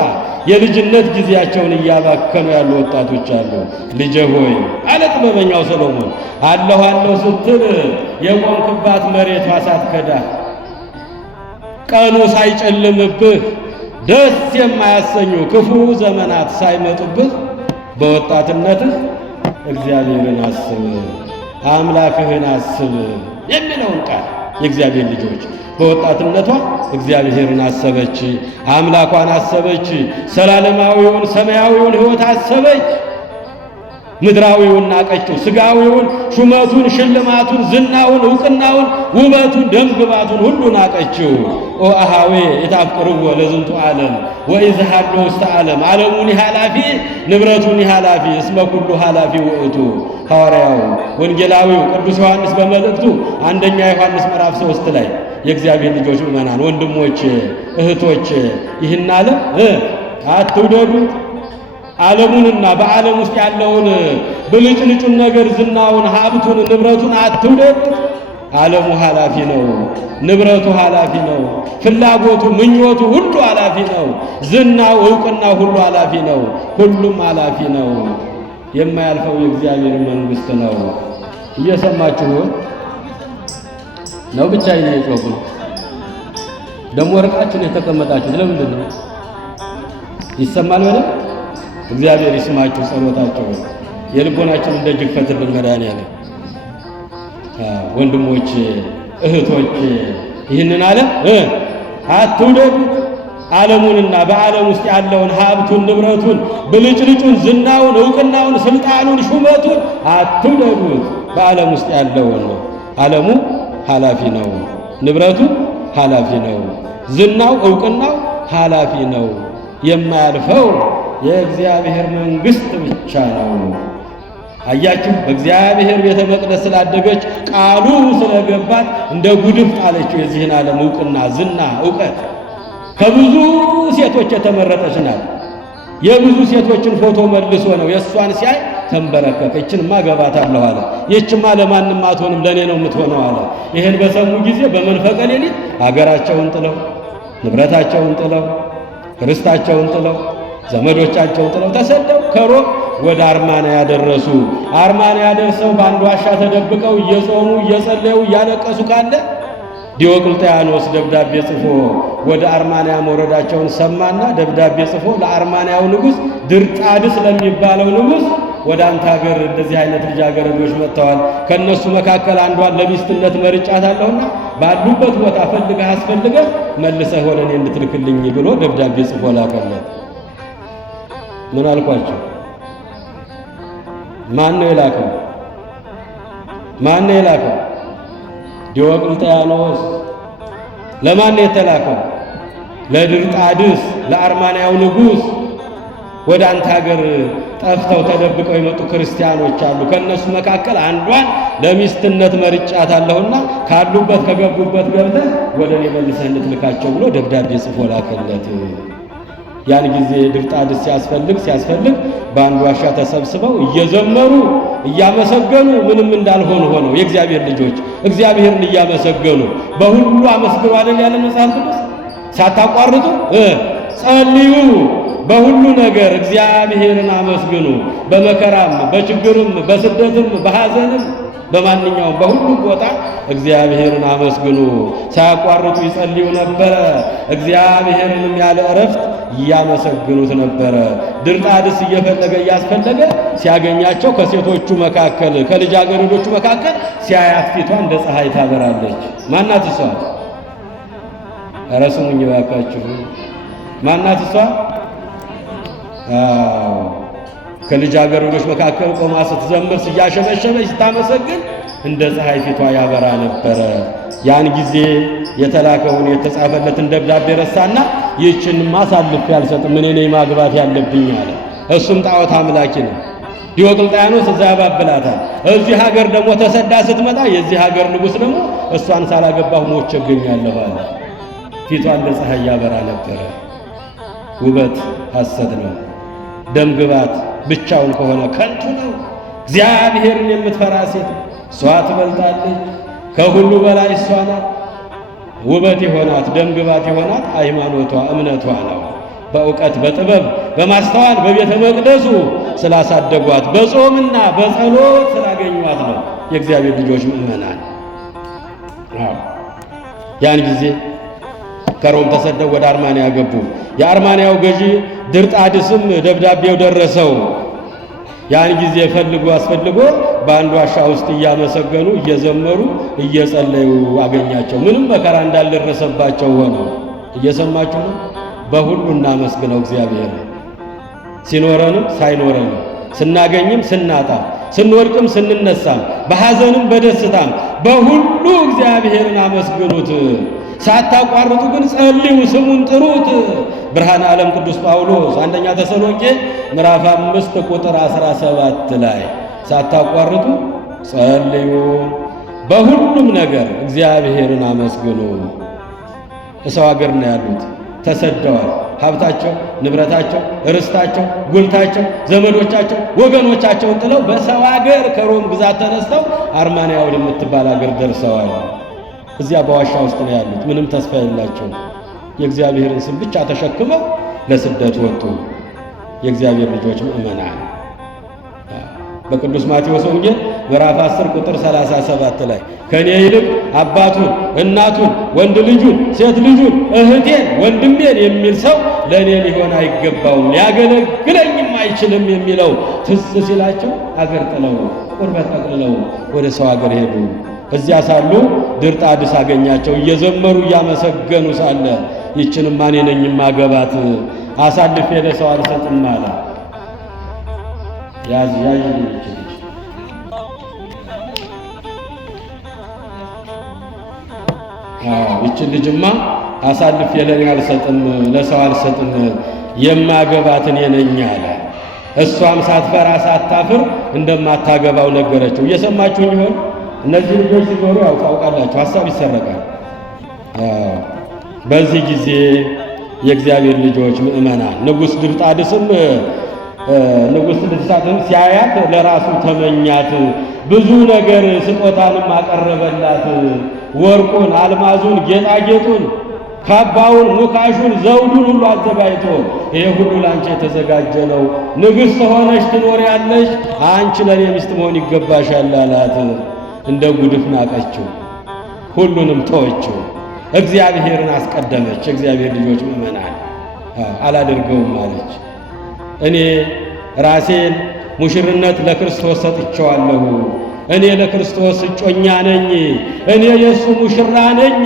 የልጅነት ጊዜያቸውን እያባከኑ ያሉ ወጣቶች አሉ። ልጄ ሆይ አለ ጥበበኛው ሰሎሞን አለሁ ስትል የቆምክባት መሬቷ ሳትከዳ ቀኑ ሳይጨልምብህ ደስ የማያሰኙ ክፉ ዘመናት ሳይመጡብህ በወጣትነትህ እግዚአብሔርን አስብ፣ አምላክህን አስብ የሚለውን ቃል የእግዚአብሔር ልጆች በወጣትነቷ እግዚአብሔርን አሰበች፣ አምላኳን አሰበች፣ ዘላለማዊውን ሰማያዊውን ሕይወት አሰበች። ምድራዊውን ናቀችው፣ ስጋዊውን ሹመቱን፣ ሽልማቱን፣ ዝናውን፣ ዕውቅናውን፣ ውበቱን፣ ደምግባቱን ሁሉ ናቀችው። ኦ አሃዌ የታፍቅርዎ ለዝንቱ ዓለም ወኢዝሃሎ ውስተ ዓለም ዓለሙኒ ኃላፊ ንብረቱኒ ኃላፊ እስመ ኩሉ ኃላፊ ውእቱ። ሐዋርያው ወንጌላዊው ቅዱስ ዮሐንስ በመልእክቱ አንደኛ ዮሐንስ ምዕራፍ 3 ላይ የእግዚአብሔር ልጆች ምእመናን ወንድሞች እህቶች ይህን ዓለም አትውደዱት፣ ዓለሙንና በዓለም ውስጥ ያለውን ብልጭልጩን ነገር ዝናውን፣ ሀብቱን፣ ንብረቱን አትውደድ። ዓለሙ ኃላፊ ነው፣ ንብረቱ ኃላፊ ነው፣ ፍላጎቱ ምኞቱ ሁሉ ኃላፊ ነው፣ ዝናው ዕውቅናው ሁሉ ኃላፊ ነው፣ ሁሉም ኃላፊ ነው። የማያልፈው የእግዚአብሔር መንግሥት ነው። እየሰማችሁ ነው? ብቻ ይነጮኩ ደግሞ ርቃችሁ የተቀመጣችሁት ለምንድን ነው? ይሰማል በደንብ? እግዚአብሔር ይስማችሁ ጸሎታቸው የልቦናችንን ደጅ ክፈትልን መድኃኒዓለም። ወንድሞች እህቶች ይህንን ዓለም አትውደዱት። ዓለሙንና በዓለም ውስጥ ያለውን ሀብቱን፣ ንብረቱን፣ ብልጭልጩን፣ ዝናውን፣ ዕውቅናውን፣ ስልጣኑን፣ ሹመቱን አትውደዱት። በዓለም ውስጥ ያለውን ነው። ዓለሙ ኃላፊ ነው። ንብረቱ ኃላፊ ነው። ዝናው፣ ዕውቅናው ኃላፊ ነው። የማያልፈው የእግዚአብሔር መንግሥት ብቻ ነው። አያችሁ፣ በእግዚአብሔር ቤተ መቅደስ ስላደገች ቃሉ ስለገባት እንደ ጉድፍ ጣለችው የዚህን ዓለም ዕውቅና፣ ዝና፣ ዕውቀት። ከብዙ ሴቶች የተመረጠች ናት። የብዙ ሴቶችን ፎቶ መልሶ ነው የእሷን ሲያይ ተንበረከከ። ይችንማ ገባታለሁ አለ። ይችማ ለማንም አትሆንም ለእኔ ነው የምትሆነው አለ። ይህን በሰሙ ጊዜ በመንፈቀ ሌሊት አገራቸውን ጥለው፣ ንብረታቸውን ጥለው፣ ርስታቸውን ጥለው፣ ዘመዶቻቸውን ጥለው ተሰደው ከሮም ወደ አርማንያ ደረሱ። አርማንያ ደርሰው በአንድ ዋሻ ተደብቀው እየጾሙ እየጸለዩ እያለቀሱ ካለ ዲዮቅልጥያኖስ ደብዳቤ ጽፎ ወደ አርማንያ መውረዳቸውን ሰማና ደብዳቤ ጽፎ ለአርማንያው ንጉሥ ድርጣድስ ለሚባለው ንጉሥ ወደ አንተ ሀገር እንደዚህ አይነት ልጃገረዶች መጥተዋል፣ ከነሱ መካከል አንዷን ለሚስትነት መርጫታለሁና ባሉበት ቦታ ፈልገህ አስፈልገህ መልሰህ ወደ እኔ እንድትልክልኝ ብሎ ደብዳቤ ጽፎ ላከለት። ምን አልኳቸው? ማን ነው የላከው? ማን ነው የላከው? ዲዮቅልጥያኖስ። ለማን ነው የተላከው? ለድርጣድስ ለአርማንያው ንጉሥ። ወደ አንተ ሀገር ጠፍተው ተደብቀው የመጡ ክርስቲያኖች አሉ፣ ከነሱ መካከል አንዷን ለሚስትነት መርጫታለሁና ካሉበት ከገቡበት ገብተህ ወደ እኔ መልሰህ እንድትልካቸው ብሎ ደብዳቤ ጽፎ ላከለት። ያን ጊዜ ድርጣድስ ሲያስፈልግ በአንድ ዋሻ ተሰብስበው እየዘመሩ እያመሰገኑ ምንም እንዳልሆኑ ሆነው የእግዚአብሔር ልጆች እግዚአብሔርን እያመሰገኑ በሁሉ አመስግኑ አይደል ያለ መጽሐፍ ቅዱስ። ሳታቋርጡ ጸልዩ፣ በሁሉ ነገር እግዚአብሔርን አመስግኑ። በመከራም በችግርም በስደትም በሐዘንም በማንኛውም በሁሉም ቦታ እግዚአብሔርን አመስግኑ። ሳያቋርጡ ይጸልዩ ነበረ። እግዚአብሔርንም ያለ እረፍት ያመሰግኑት ነበረ። ድርጣድስ እየፈለገ እያስፈለገ ሲያገኛቸው ከሴቶቹ መካከል ከልጃገረዶቹ መካከል ሲያያት ፊቷ እንደ ፀሐይ ታበራለች። ማናት እሷ? ኧረ ስሙኝ እባካችሁ፣ ማናት እሷ? ከልጃገረዶች መካከል ቆማ ስትዘምር እያሸበሸበች ስታመሰግን እንደ ፀሐይ ፊቷ ያበራ ነበረ። ያን ጊዜ የተላከውን የተጻፈለትን ደብዳቤ ረሳና ይህችን ማሳልፍ ያልሰጥም እኔ ነኝ ማግባት ያለብኝ አለ። እሱም ጣዖት አምላኪ ነው። ዲዮቅልጥያኖስ እዛ ያባብላታል። እዚህ ሀገር ደግሞ ተሰዳ ስትመጣ የዚህ ሀገር ንጉሥ ደግሞ እሷን ሳላገባሁ ሞቼ እገኛለሁ አለ። ፊቷ እንደ ፀሐይ ያበራ ነበረ። ውበት ሐሰት ነው። ደም ግባት ብቻውን ከሆነ ከንቱ ነው። እግዚአብሔርን የምትፈራ ሴት እሷ ትበልጣለች። ከሁሉ በላይ እሷ ናት። ውበት የሆናት ደም ግባት የሆናት ሃይማኖቷ እምነቷ ነው። በእውቀት በጥበብ በማስተዋል በቤተ መቅደሱ ስላሳደጓት በጾምና በጸሎት ስላገኟት ነው የእግዚአብሔር ልጆች ምእመናን። ያን ጊዜ ከሮም ተሰደው ወደ አርማንያ ገቡ። የአርማንያው ገዢ ድርጣድስም ደብዳቤው ደረሰው። ያን ጊዜ አስፈልጎ በአንድ ዋሻ ውስጥ እያመሰገኑ እየዘመሩ እየጸለዩ አገኛቸው። ምንም መከራ እንዳልደረሰባቸው ሆነው። እየሰማችሁ ነው። በሁሉ እናመስግነው እግዚአብሔር። ሲኖረንም ሳይኖረንም፣ ስናገኝም ስናጣም፣ ስንወድቅም ስንነሳም፣ በሐዘንም በደስታም በሁሉ እግዚአብሔርን አመስግኑት። ሳታቋርጡ ግን ጸልዩ፣ ስሙን ጥሩት። ብርሃነ ዓለም ቅዱስ ጳውሎስ አንደኛ ተሰሎንቄ ምዕራፍ 5 ቁጥር 17 ላይ ሳታቋርጡ ጸልዩ፣ በሁሉም ነገር እግዚአብሔርን አመስግኑ። እሰው ሀገር ነው ያሉት፣ ተሰደዋል። ሀብታቸው፣ ንብረታቸው፣ ርስታቸው፣ ጉልታቸው፣ ዘመዶቻቸው፣ ወገኖቻቸውን ጥለው በሰው ሀገር ከሮም ግዛት ተነስተው አርማንያ ወደምትባል ሀገር ደርሰዋል። እዚያ በዋሻ ውስጥ ነው ያሉት። ምንም ተስፋ የላቸው። የእግዚአብሔርን ስም ብቻ ተሸክመው ለስደት ወጡ። የእግዚአብሔር ልጆች ምእመናን በቅዱስ ማቴዎስ ወንጌል ምዕራፍ 10 ቁጥር 37 ላይ ከኔ ይልቅ አባቱን፣ እናቱን፣ ወንድ ልጁን፣ ሴት ልጁን፣ እህቴን፣ ወንድሜን የሚል ሰው ለእኔ ሊሆን አይገባውም፣ ሊያገለግለኝም አይችልም የሚለው ትዝ ሲላቸው አገር ጥለው ቁርበት ጠቅልለው ወደ ሰው አገር ሄዱ። እዚያ ሳሉ ድርጣድስ አገኛቸው። እየዘመሩ እያመሰገኑ ሳለ ይችንማ እኔ ነኝ ማገባት፣ አሳልፌ ለሰው አልሰጥም አለ። ያዝ ይችን ልጅማ አሳልፌ ለኔ አልሰጥም፣ ለሰው አልሰጥም፣ የማገባት እኔ ነኝ አለ። እሷም ሳትፈራ ሳታፍር እንደማታገባው ነገረችው። እየሰማችሁኝ ይሆን? እነዚህ ልጆች ሲኖሩ ያው ታውቃላችሁ፣ ሐሳብ ይሰረቃል። በዚህ ጊዜ የእግዚአብሔር ልጆች ምእመናን ንጉሥ ድርጣድስም ሲያያት ለራሱ ተመኛት፣ ብዙ ነገር ስጦታንም አቀረበላት። ወርቁን፣ አልማዙን፣ ጌጣጌጡን፣ ካባውን፣ ሙካሹን፣ ዘውዱን ሁሉ አዘጋጅቶ ይሄ ሁሉ ላንቺ የተዘጋጀ ነው፣ ንግሥት ሆነሽ ትኖሪያለሽ፣ አንቺ ለኔ ሚስት መሆን ይገባሻል አላት። እንደ ጉድፍ ናቀችው፣ ሁሉንም ተወችው፣ እግዚአብሔርን አስቀደመች። እግዚአብሔር ልጆች ምእመናን አላደርገውም አለች። እኔ ራሴን ሙሽርነት ለክርስቶስ ሰጥቼዋለሁ። እኔ ለክርስቶስ እጮኛ ነኝ። እኔ የእሱ ሙሽራ ነኝ።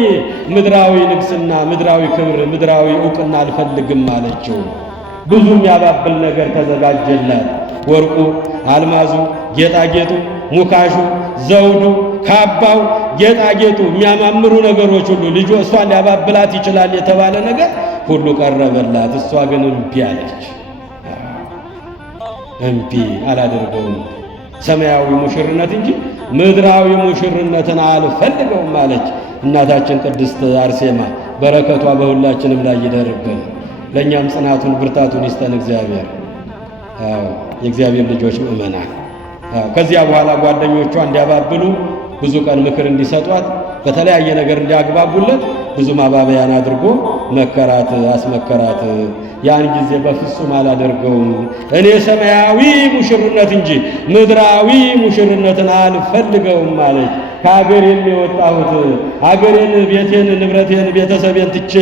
ምድራዊ ንግስና፣ ምድራዊ ክብር፣ ምድራዊ ዕውቅና አልፈልግም አለችው። ብዙ የሚያባብል ነገር ተዘጋጀላት። ወርቁ፣ አልማዙ፣ ጌጣጌጡ፣ ሙካሹ፣ ዘውዱ፣ ካባው፣ ጌጣጌጡ፣ የሚያማምሩ ነገሮች ሁሉ ልጇ እሷን ሊያባብላት ይችላል የተባለ ነገር ሁሉ ቀረበላት። እሷ ግን እምቢ አለች። እምቢ አላደርገውም፣ ሰማያዊ ሙሽርነት እንጂ ምድራዊ ሙሽርነትን አልፈልገውም አለች። እናታችን ቅድስት አርሴማ በረከቷ በሁላችንም ላይ ይደርብን፣ ለእኛም ጽናቱን ብርታቱን ይስጠን እግዚአብሔር። የእግዚአብሔር ልጆች ምእመናን ከዚያ በኋላ ጓደኞቿ እንዲያባብሉ ብዙ ቀን ምክር እንዲሰጧት በተለያየ ነገር እንዲያግባቡለት ብዙ ማባበያን አድርጎ መከራት፣ አስመከራት። ያን ጊዜ በፍጹም አላደርገውም፣ እኔ ሰማያዊ ሙሽርነት እንጂ ምድራዊ ሙሽርነትን አልፈልገውም አለች። ከአገሬን የወጣሁት አገሬን፣ ቤቴን፣ ንብረቴን፣ ቤተሰቤን ትቼ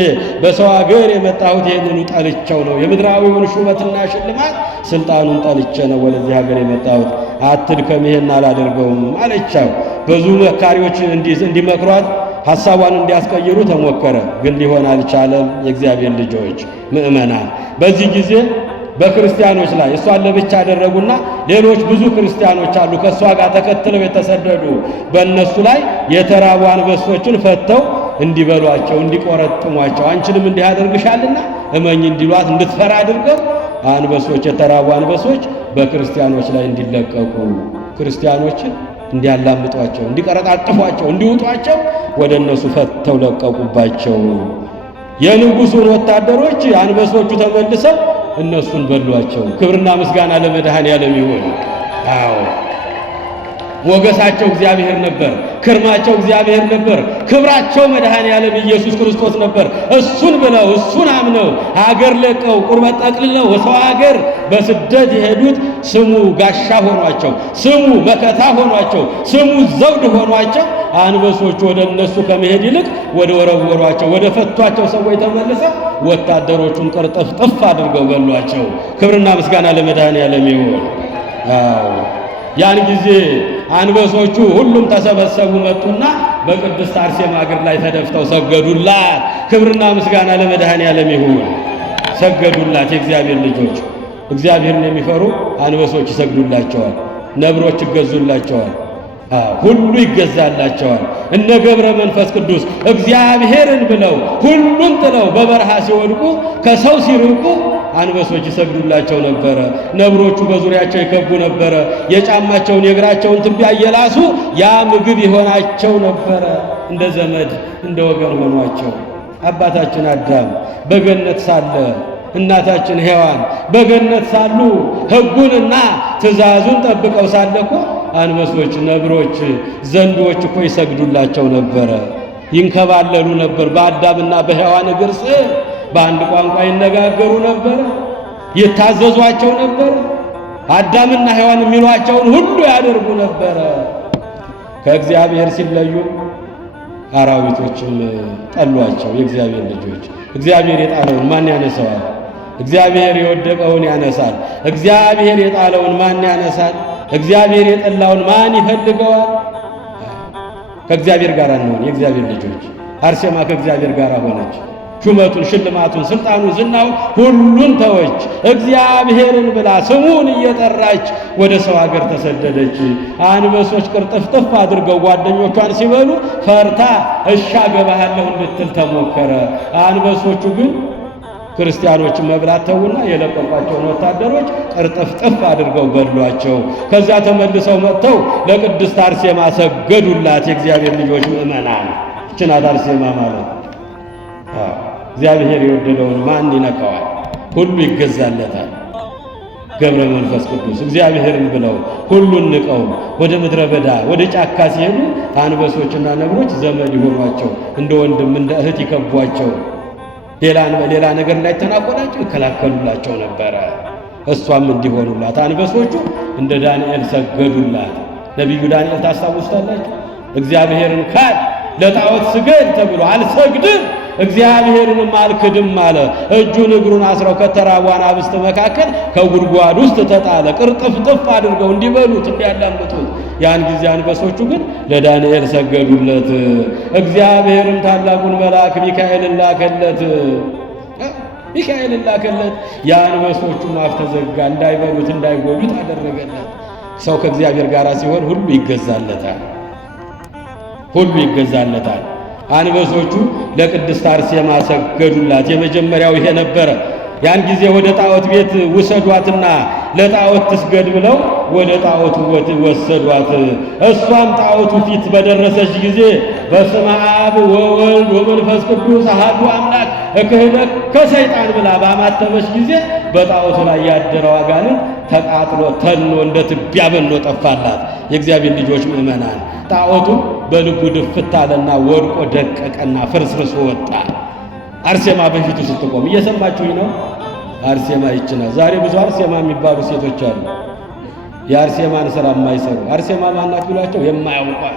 በሰው አገር የመጣሁት ይህንኑ ጠልቼው ነው። የምድራዊውን ሹመትና ሽልማት ስልጣኑን ጠልቼ ነው ወደዚህ ሀገር የመጣሁት። አትድከም፣ ይሄን አላደርገውም አለቻው። ብዙ መካሪዎች እንዲመክሯት ሐሳቧን እንዲያስቀይሩ ተሞከረ፣ ግን ሊሆን አልቻለም። የእግዚአብሔር ልጆች ምእመናን በዚህ ጊዜ በክርስቲያኖች ላይ እሷን ለብቻ አደረጉና ሌሎች ብዙ ክርስቲያኖች አሉ ከእሷ ጋር ተከትለው የተሰደዱ። በእነሱ ላይ የተራቡ አንበሶችን ፈተው እንዲበሏቸው፣ እንዲቆረጥሟቸው አንቺንም እንዲህ ያደርግሻልና እመኝ እንዲሏት እንድትፈራ አድርገው አንበሶች፣ የተራቡ አንበሶች በክርስቲያኖች ላይ እንዲለቀቁ፣ ክርስቲያኖችን እንዲያላምጧቸው፣ እንዲቀረጣጥፏቸው፣ እንዲውጧቸው ወደ እነሱ ፈተው ለቀቁባቸው። የንጉሡን ወታደሮች አንበሶቹ ተመልሰው እነሱን በሏቸው። ክብርና ምስጋና ለመድኃኔዓለም ይሁን። አዎ ሞገሳቸው እግዚአብሔር ነበር፣ ክርማቸው እግዚአብሔር ነበር፣ ክብራቸው መድኃኔዓለም ኢየሱስ ክርስቶስ ነበር። እሱን ብለው እሱን አምነው አገር ለቀው ቁርበት ጠቅልለው ሰው አገር በስደት የሄዱት ስሙ ጋሻ ሆኗቸው፣ ስሙ መከታ ሆኗቸው፣ ስሙ ዘውድ ሆኗቸው አንበሶቹ ወደ እነሱ ከመሄድ ይልቅ ወደ ወረወሯቸው፣ ወደ ፈቷቸው ሰዎች ተመልሰው ወታደሮቹን ቅርጥፍጥፍ አድርገው በሏቸው። ክብርና ምስጋና ለመድኃኔዓለም ይሁን። ያን ጊዜ አንበሶቹ ሁሉም ተሰበሰቡ፣ መጡና በቅድስት አርሴማ እግር ላይ ተደፍተው ሰገዱላት። ክብርና ምስጋና ለመድኃኔዓለም ይሁን። ሰገዱላት። የእግዚአብሔር ልጆች እግዚአብሔርን የሚፈሩ አንበሶች ይሰግዱላቸዋል፣ ነብሮች ይገዙላቸዋል፣ ሁሉ ይገዛላቸዋል። እነ ገብረ መንፈስ ቅዱስ እግዚአብሔርን ብለው ሁሉን ጥለው በበረሃ ሲወድቁ ከሰው ሲርቁ አንበሶች ይሰግዱላቸው ነበረ። ነብሮቹ በዙሪያቸው ይከቡ ነበረ። የጫማቸውን የእግራቸውን ትቢያ እየላሱ ያ ምግብ ይሆናቸው ነበረ። እንደ ዘመድ እንደ ወገን ሆኗቸው። አባታችን አዳም በገነት ሳለ እናታችን ሔዋን በገነት ሳሉ ሕጉንና ትእዛዙን ጠብቀው ሳለ እኮ አንበሶች፣ ነብሮች፣ ዘንዶች እኮ ይሰግዱላቸው ነበረ፣ ይንከባለሉ ነበር። በአዳምና በሔዋን እግር ስር በአንድ ቋንቋ ይነጋገሩ ነበር፣ ይታዘዟቸው ነበር። አዳምና ሔዋን የሚሏቸውን ሁሉ ያደርጉ ነበረ። ከእግዚአብሔር ሲለዩ አራዊቶችም ጠሏቸው። የእግዚአብሔር ልጆች እግዚአብሔር የጣለውን ማን ያነሳዋል? እግዚአብሔር የወደቀውን ያነሳል። እግዚአብሔር የጣለውን ማን ያነሳል? እግዚአብሔር የጠላውን ማን ይፈልገዋል? ከእግዚአብሔር ጋር እንሆን የእግዚአብሔር ልጆች። አርሴማ ከእግዚአብሔር ጋር ሆነች። ሹመቱን፣ ሽልማቱን፣ ስልጣኑን፣ ዝናውን ሁሉን ተወች። እግዚአብሔርን ብላ ስሙን እየጠራች ወደ ሰው ሀገር ተሰደደች። አንበሶች ቅርጥፍጥፍ አድርገው ጓደኞቿን ሲበሉ ፈርታ እሻ ገባሃለሁ እንድትል ተሞከረ። አንበሶቹ ግን ክርስቲያኖችን መብላት ተውና የለቀቋቸውን ወታደሮች ቅርጥፍጥፍ አድርገው በሏቸው። ከዛ ተመልሰው መጥተው ለቅድስት አርሴማ ሰገዱላት። የእግዚአብሔር ልጆች ምእመናን፣ ይህች ናት አርሴማ ማለት። እግዚአብሔር የወደደውን ማን ይነካዋል? ሁሉ ይገዛለታል። ገብረ መንፈስ ቅዱስ እግዚአብሔርን ብለው ሁሉን ንቀው ወደ ምድረ በዳ ወደ ጫካ ሲሄዱ አንበሶችና ነብሮች ዘመድ ይሆኗቸው፣ እንደ ወንድም እንደ እህት ይከቧቸው፣ ሌላ ነገር እንዳይተናኮላቸው ይከላከሉላቸው ነበረ። እሷም እንዲሆኑላት አንበሶቹ እንደ ዳንኤል ሰገዱላት። ነቢዩ ዳንኤል ታስታውሱታላችሁ? እግዚአብሔርን ካድ ለጣዖት ስገድ ተብሎ አልሰግድም እግዚአብሔርንም አልክድም አለ። እጁን እግሩን አስረው ከተራቡ አናብስት መካከል ከጉድጓድ ውስጥ ተጣለ። ቅርጥፍጥፍ አድርገው እንዲበሉት እንዲያላምጡት። ያን ጊዜ አንበሶቹ ግን ለዳንኤል ሰገዱለት። እግዚአብሔርም ታላቁን መልአክ ሚካኤልን ላከለት። የአንበሶቹም አፍ ተዘጋ፣ እንዳይበሉት እንዳይጎዱት አደረገለት። ሰው ከእግዚአብሔር ጋር ሲሆን ሁሉ ይገዛለታል። አንበሶቹ ለቅድስት አርሴማ ሰገዱላት። የመጀመሪያው ይሄ ነበረ። ያን ጊዜ ወደ ጣዖት ቤት ውሰዷትና ለጣዖት ትስገድ ብለው ወደ ጣዖቱ ወሰዷት። እሷም ጣዖቱ ፊት በደረሰች ጊዜ በስመ አብ ወወልድ ወመንፈስ ቅዱስ አሐዱ አምላክ እክህደከ ሰይጣን ብላ ባማተበች ጊዜ በጣዖቱ ላይ ያደረው አጋንንት ተቃጥሎ ተኖ እንደ ትቢያ በኖ ጠፋላት። የእግዚአብሔር ልጆች ምእመናን፣ ጣዖቱ በልቡ ድፍት አለና ወድቆ ደቀቀና ፍርስርሶ ወጣ። አርሴማ በፊቱ ስትቆም እየሰማችሁኝ ነው? አርሴማ ይችና ዛሬ ብዙ አርሴማ የሚባሉ ሴቶች አሉ፣ የአርሴማን ሥራ የማይሰሩ። አርሴማ ማናት ብሏቸው የማያውቋት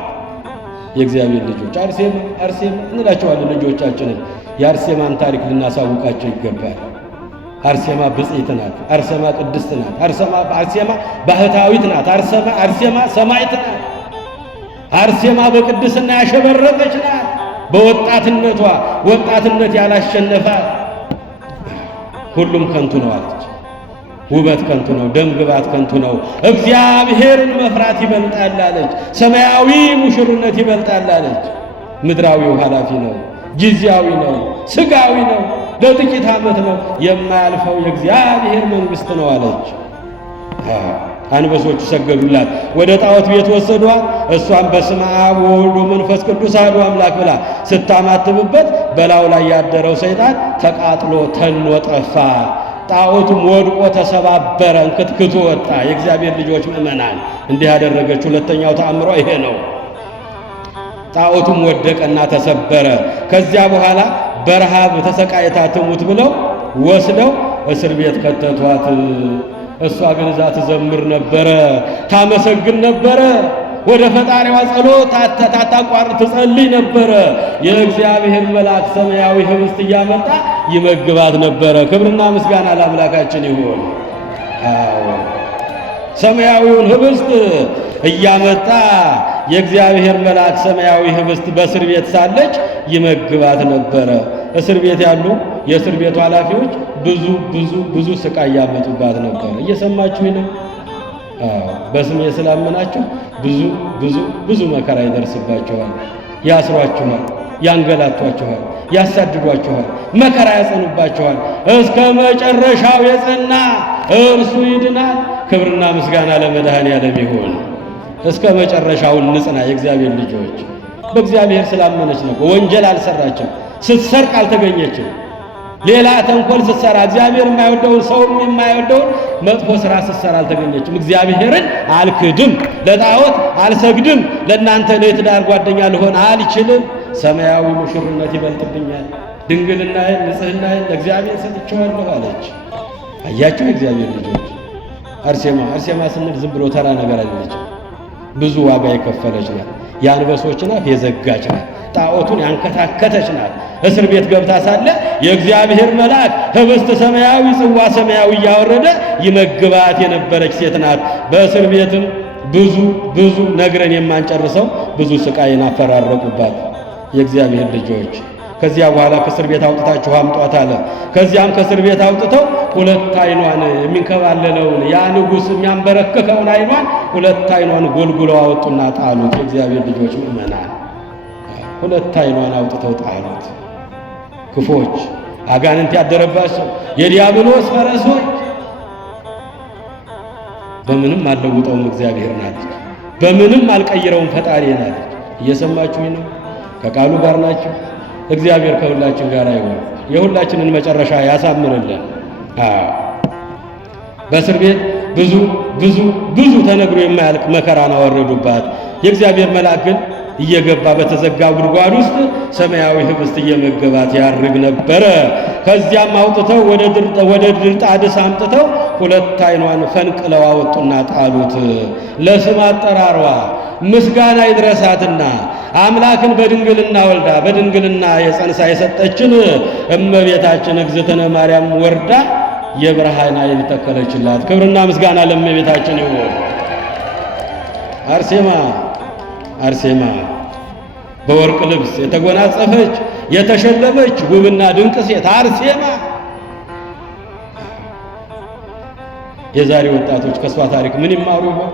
የእግዚአብሔር ልጆች አርሴማ እንላቸዋለን ልጆቻችንን። የአርሴማን ታሪክ ልናሳውቃቸው ይገባል። አርሴማ ብጽዕት ናት። አርሴማ ቅድስት ናት። አርሴማ ባህታዊት ናት። አርሴማ ሰማዕት ናት። አርሴማ በቅድስና ያሸበረቀች ናት። በወጣትነቷ ወጣትነት ያላሸነፋት ሁሉም ከንቱ ነው አለች። ውበት ከንቱ ነው፣ ደም ግባት ከንቱ ነው፣ እግዚአብሔርን መፍራት ይበልጣል አለች። ሰማያዊ ሙሽርነት ይበልጣል አለች። ምድራዊው ኃላፊ ነው፣ ጊዜያዊ ነው፣ ስጋዊ ነው፣ ለጥቂት ዓመት ነው፣ የማያልፈው የእግዚአብሔር መንግሥት ነው አለች። አንበሶቹ ሰገዱላት፣ ወደ ጣዖት ቤት ወሰዷት። እሷም በስመ አብ ወወልድ ወመንፈስ ቅዱስ አሐዱ አምላክ ብላ ስታማትብበት በላዩ ላይ ያደረው ሰይጣን ተቃጥሎ ተኖ ጠፋ። ጣዖቱም ወድቆ ተሰባበረ፣ እንክትክቱ ወጣ። የእግዚአብሔር ልጆች ምእመናን፣ እንዲህ ያደረገች ሁለተኛው ተአምሯ ይሄ ነው። ጣዖቱም ወደቀና ተሰበረ። ከዚያ በኋላ በረሃብ ተሰቃይታ ትሙት ብለው ወስደው እስር ቤት ከተቷት። እሷ ግን እዛ ትዘምር ነበረ፣ ታመሰግን ነበረ፣ ወደ ፈጣሪዋ ጸሎት ታታቋርጥ ትጸልይ ነበረ። የእግዚአብሔር መልአክ ሰማያዊ ህብስት እያመጣ ይመግባት ነበረ። ክብርና ምስጋና ለአምላካችን ይሁን። አዎ ሰማያዊውን ህብስት እያመጣ የእግዚአብሔር መልአክ ሰማያዊ ህብስት በእስር ቤት ሳለች ይመግባት ነበረ። እስር ቤት ያሉ የእስር ቤቱ ኃላፊዎች ብዙ ስቃይ ያመጡባት ነበር። እየሰማችሁ ነው? በስሜ ስላመናችሁ ብዙ መከራ ይደርስባችኋል። ያስሯችኋል፣ ያንገላቷችኋል፣ ያሳድዷችኋል፣ መከራ ያጸኑባችኋል። እስከ መጨረሻው የጸና እርሱ ይድናል። ክብርና ምስጋና ለመድኃኔዓለም ይሁን። እስከ መጨረሻው ንጽና። የእግዚአብሔር ልጆች በእግዚአብሔር ስላመነች ነው። ወንጀል አልሰራችም። ስትሰርቅ አልተገኘችም። ሌላ ተንኮል ስትሰራ እግዚአብሔር የማይወደውን ሰውም የማይወደውን መጥፎ ስራ ስትሰራ አልተገኘችም። እግዚአብሔርን አልክድም፣ ለጣዖት አልሰግድም፣ ለእናንተ ለትዳር ጓደኛ ልሆን አልችልም፣ ሰማያዊ ሙሽርነት ይበልጥብኛል፣ ድንግልናዬን ንጽሕናዬን ለእግዚአብሔር ሰጥቼዋለሁ አለች። አያችሁ የእግዚአብሔር ልጆች አርሴማ ስንል ዝም ብሎ ተራ ነገር አይደለችም። ብዙ ዋጋ የከፈለች ናት። የአንበሶችን አፍ የዘጋች ናት። ጣዖቱን ያንከታከተች ናት። እስር ቤት ገብታ ሳለ የእግዚአብሔር መልአክ ህብስት ሰማያዊ ጽዋ ሰማያዊ እያወረደ ይመግባት የነበረች ሴት ናት። በእስር ቤትም ብዙ ነግረን የማንጨርሰው ብዙ ስቃይን አፈራረቁባት የእግዚአብሔር ልጆች። ከዚያ በኋላ ከእስር ቤት አውጥታችሁ አምጧት አለ። ከዚያም ከእስር ቤት አውጥተው ሁለት አይኗን የሚንከባለለውን ያ ንጉሥ የሚያንበረክከውን አይኗን ሁለት አይኗን ጎልጉለው አወጡና ጣሉት። የእግዚአብሔር ልጆች ምእመናን ሁለት አይኗን አውጥተው ጣሉት። ክፎች አጋንንት ያደረባቸው የዲያብሎስ ፈረሶች በምንም አልለውጠውም እግዚአብሔር ናት። በምንም አልቀይረውም ፈጣሪ ናት። እየሰማችሁ ነው? ከቃሉ ጋር ናችሁ? እግዚአብሔር ከሁላችን ጋር ይሁን። የሁላችንን መጨረሻ ያሳምርልን። በእስር ቤት ብዙ ተነግሮ የማያልቅ መከራን አወረዱባት። የእግዚአብሔር መልአክ ግን እየገባ በተዘጋ ጉድጓድ ውስጥ ሰማያዊ ህብስት እየመገባት ያርግ ነበረ። ከዚያም አውጥተው ወደ ድርጣድስ አምጥተው ሁለት አይኗን ፈንቅለው አወጡና ጣሉት። ለስም አጠራሯ ምስጋና ይድረሳትና አምላክን በድንግልና ወልዳ በድንግልና የጸንሳ የሰጠችን እመቤታችን እግዝእትነ ማርያም ወርዳ የብርሃን ዓይን ተከለችላት። ክብርና ምስጋና ለእመቤታችን ይሁን። አርሴማ በወርቅ ልብስ የተጎናጸፈች የተሸለመች ውብና ድንቅ ሴት አርሴማ። የዛሬ ወጣቶች ከእሷ ታሪክ ምን ይማሩ ይሆን?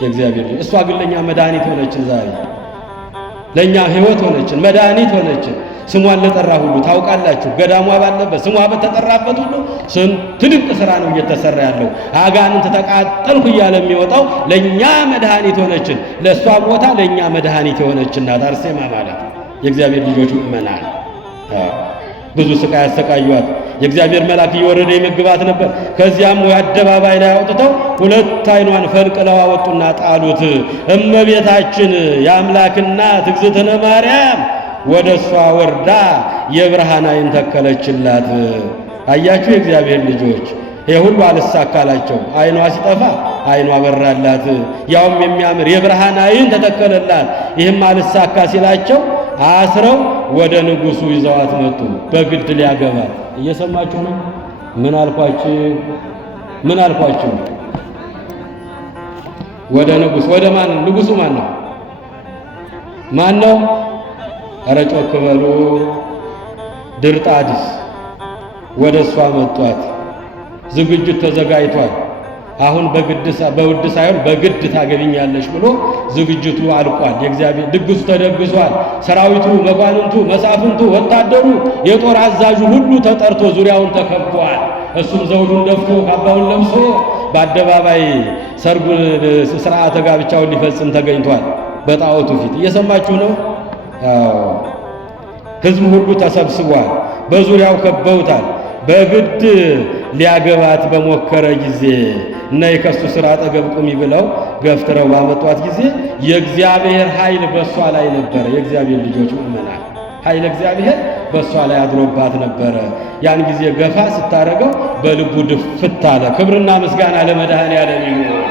የእግዚአብሔር ልጅ እሷ ግን ለእኛ መድኃኒት ሆነችን። ዛሬ ለእኛ ሕይወት ሆነችን፣ መድኃኒት ሆነችን። ስሟን ለጠራ ሁሉ ታውቃላችሁ፣ ገዳሟ ባለበት ስሟ በተጠራበት ሁሉ ስንት ድንቅ ሥራ ነው እየተሰራ ያለው። አጋንንት ተቃጠልኩ እያለ የሚወጣው ለእኛ መድኃኒት ሆነችን። ለእሷ ቦታ ለእኛ መድኃኒት የሆነችን ናት አርሴማ ማለት። የእግዚአብሔር ልጆች ምእመናን ብዙ ስቃይ ያሰቃዩአት። የእግዚአብሔር መልአክ እየወረደ ይመግባት ነበር። ከዚያም አደባባይ ላይ አውጥተው ሁለት አይኗን ፈንቅለው አወጡና ጣሉት። እመቤታችን የአምላክ እናት እግዝእትነ ማርያም ወደ እሷ ወርዳ የብርሃን ዓይን ተከለችላት። አያችሁ የእግዚአብሔር ልጆች፣ ይህ ሁሉ አልሳካላቸው። አይኗ ሲጠፋ አይኗ በራላት፣ ያውም የሚያምር የብርሃን ዓይን ተተከለላት። ይህም አልሳካ ሲላቸው አስረው ወደ ንጉሡ ይዘዋት መጡ፣ በግድ ሊያገባት። እየሰማችሁ ነው? ምን አልኳችሁ? ወደ ንጉሥ። ወደ ማን? ንጉሡ ማን ነው? ኧረ ጮክ በሉ። ድርጣድስ ወደ እሷ መጧት። ዝግጅት ተዘጋጅቷል። አሁን በውድ ሳይሆን በግድ ታገቢኛለሽ ብሎ ዝግጅቱ አልቋል። የእግዚአብሔር ድግሱ ተደግሷል። ሰራዊቱ፣ መኳንንቱ፣ መሳፍንቱ፣ ወታደሩ፣ የጦር አዛዡ ሁሉ ተጠርቶ ዙሪያውን ተከቧል። እሱም ዘውዱን ደፍቶ ካባውን ለብሶ በአደባባይ ሰርጉን ሥርዓተ ጋብቻውን ሊፈጽም ተገኝቷል በጣዖቱ ፊት። እየሰማችሁ ነው? ሕዝቡ ሁሉ ተሰብስቧል። በዙሪያው ከበውታል። በግድ ሊያገባት በሞከረ ጊዜ ነይ ከሱ ሥራ አጠገብ ቁሚ ብለው ገፍትረው ባመጧት ጊዜ የእግዚአብሔር ኃይል በሷ ላይ ነበረ። የእግዚአብሔር ልጆች ምእመናን ኃይል እግዚአብሔር በሷ ላይ አድሮባት ነበረ። ያን ጊዜ ገፋ ስታረገው በልቡ ድፍት አለ። ክብርና ምስጋና ለመድኃኔዓለም ይሁን።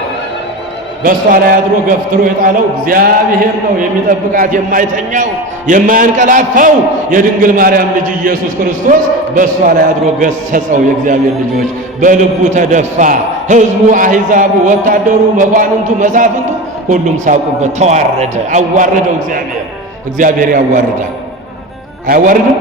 በሷ ላይ አድሮ ገፍትሮ የጣለው እግዚአብሔር ነው። የሚጠብቃት የማይተኛው የማያንቀላፋው የድንግል ማርያም ልጅ ኢየሱስ ክርስቶስ በሷ ላይ አድሮ ገሰጸው። የእግዚአብሔር ልጆች በልቡ ተደፋ። ሕዝቡ፣ አሕዛቡ፣ ወታደሩ፣ መኳንንቱ፣ መሳፍንቱ ሁሉም ሳቁበት። ተዋረደ፣ አዋረደው። እግዚአብሔር ያዋርዳል። አያዋርድም?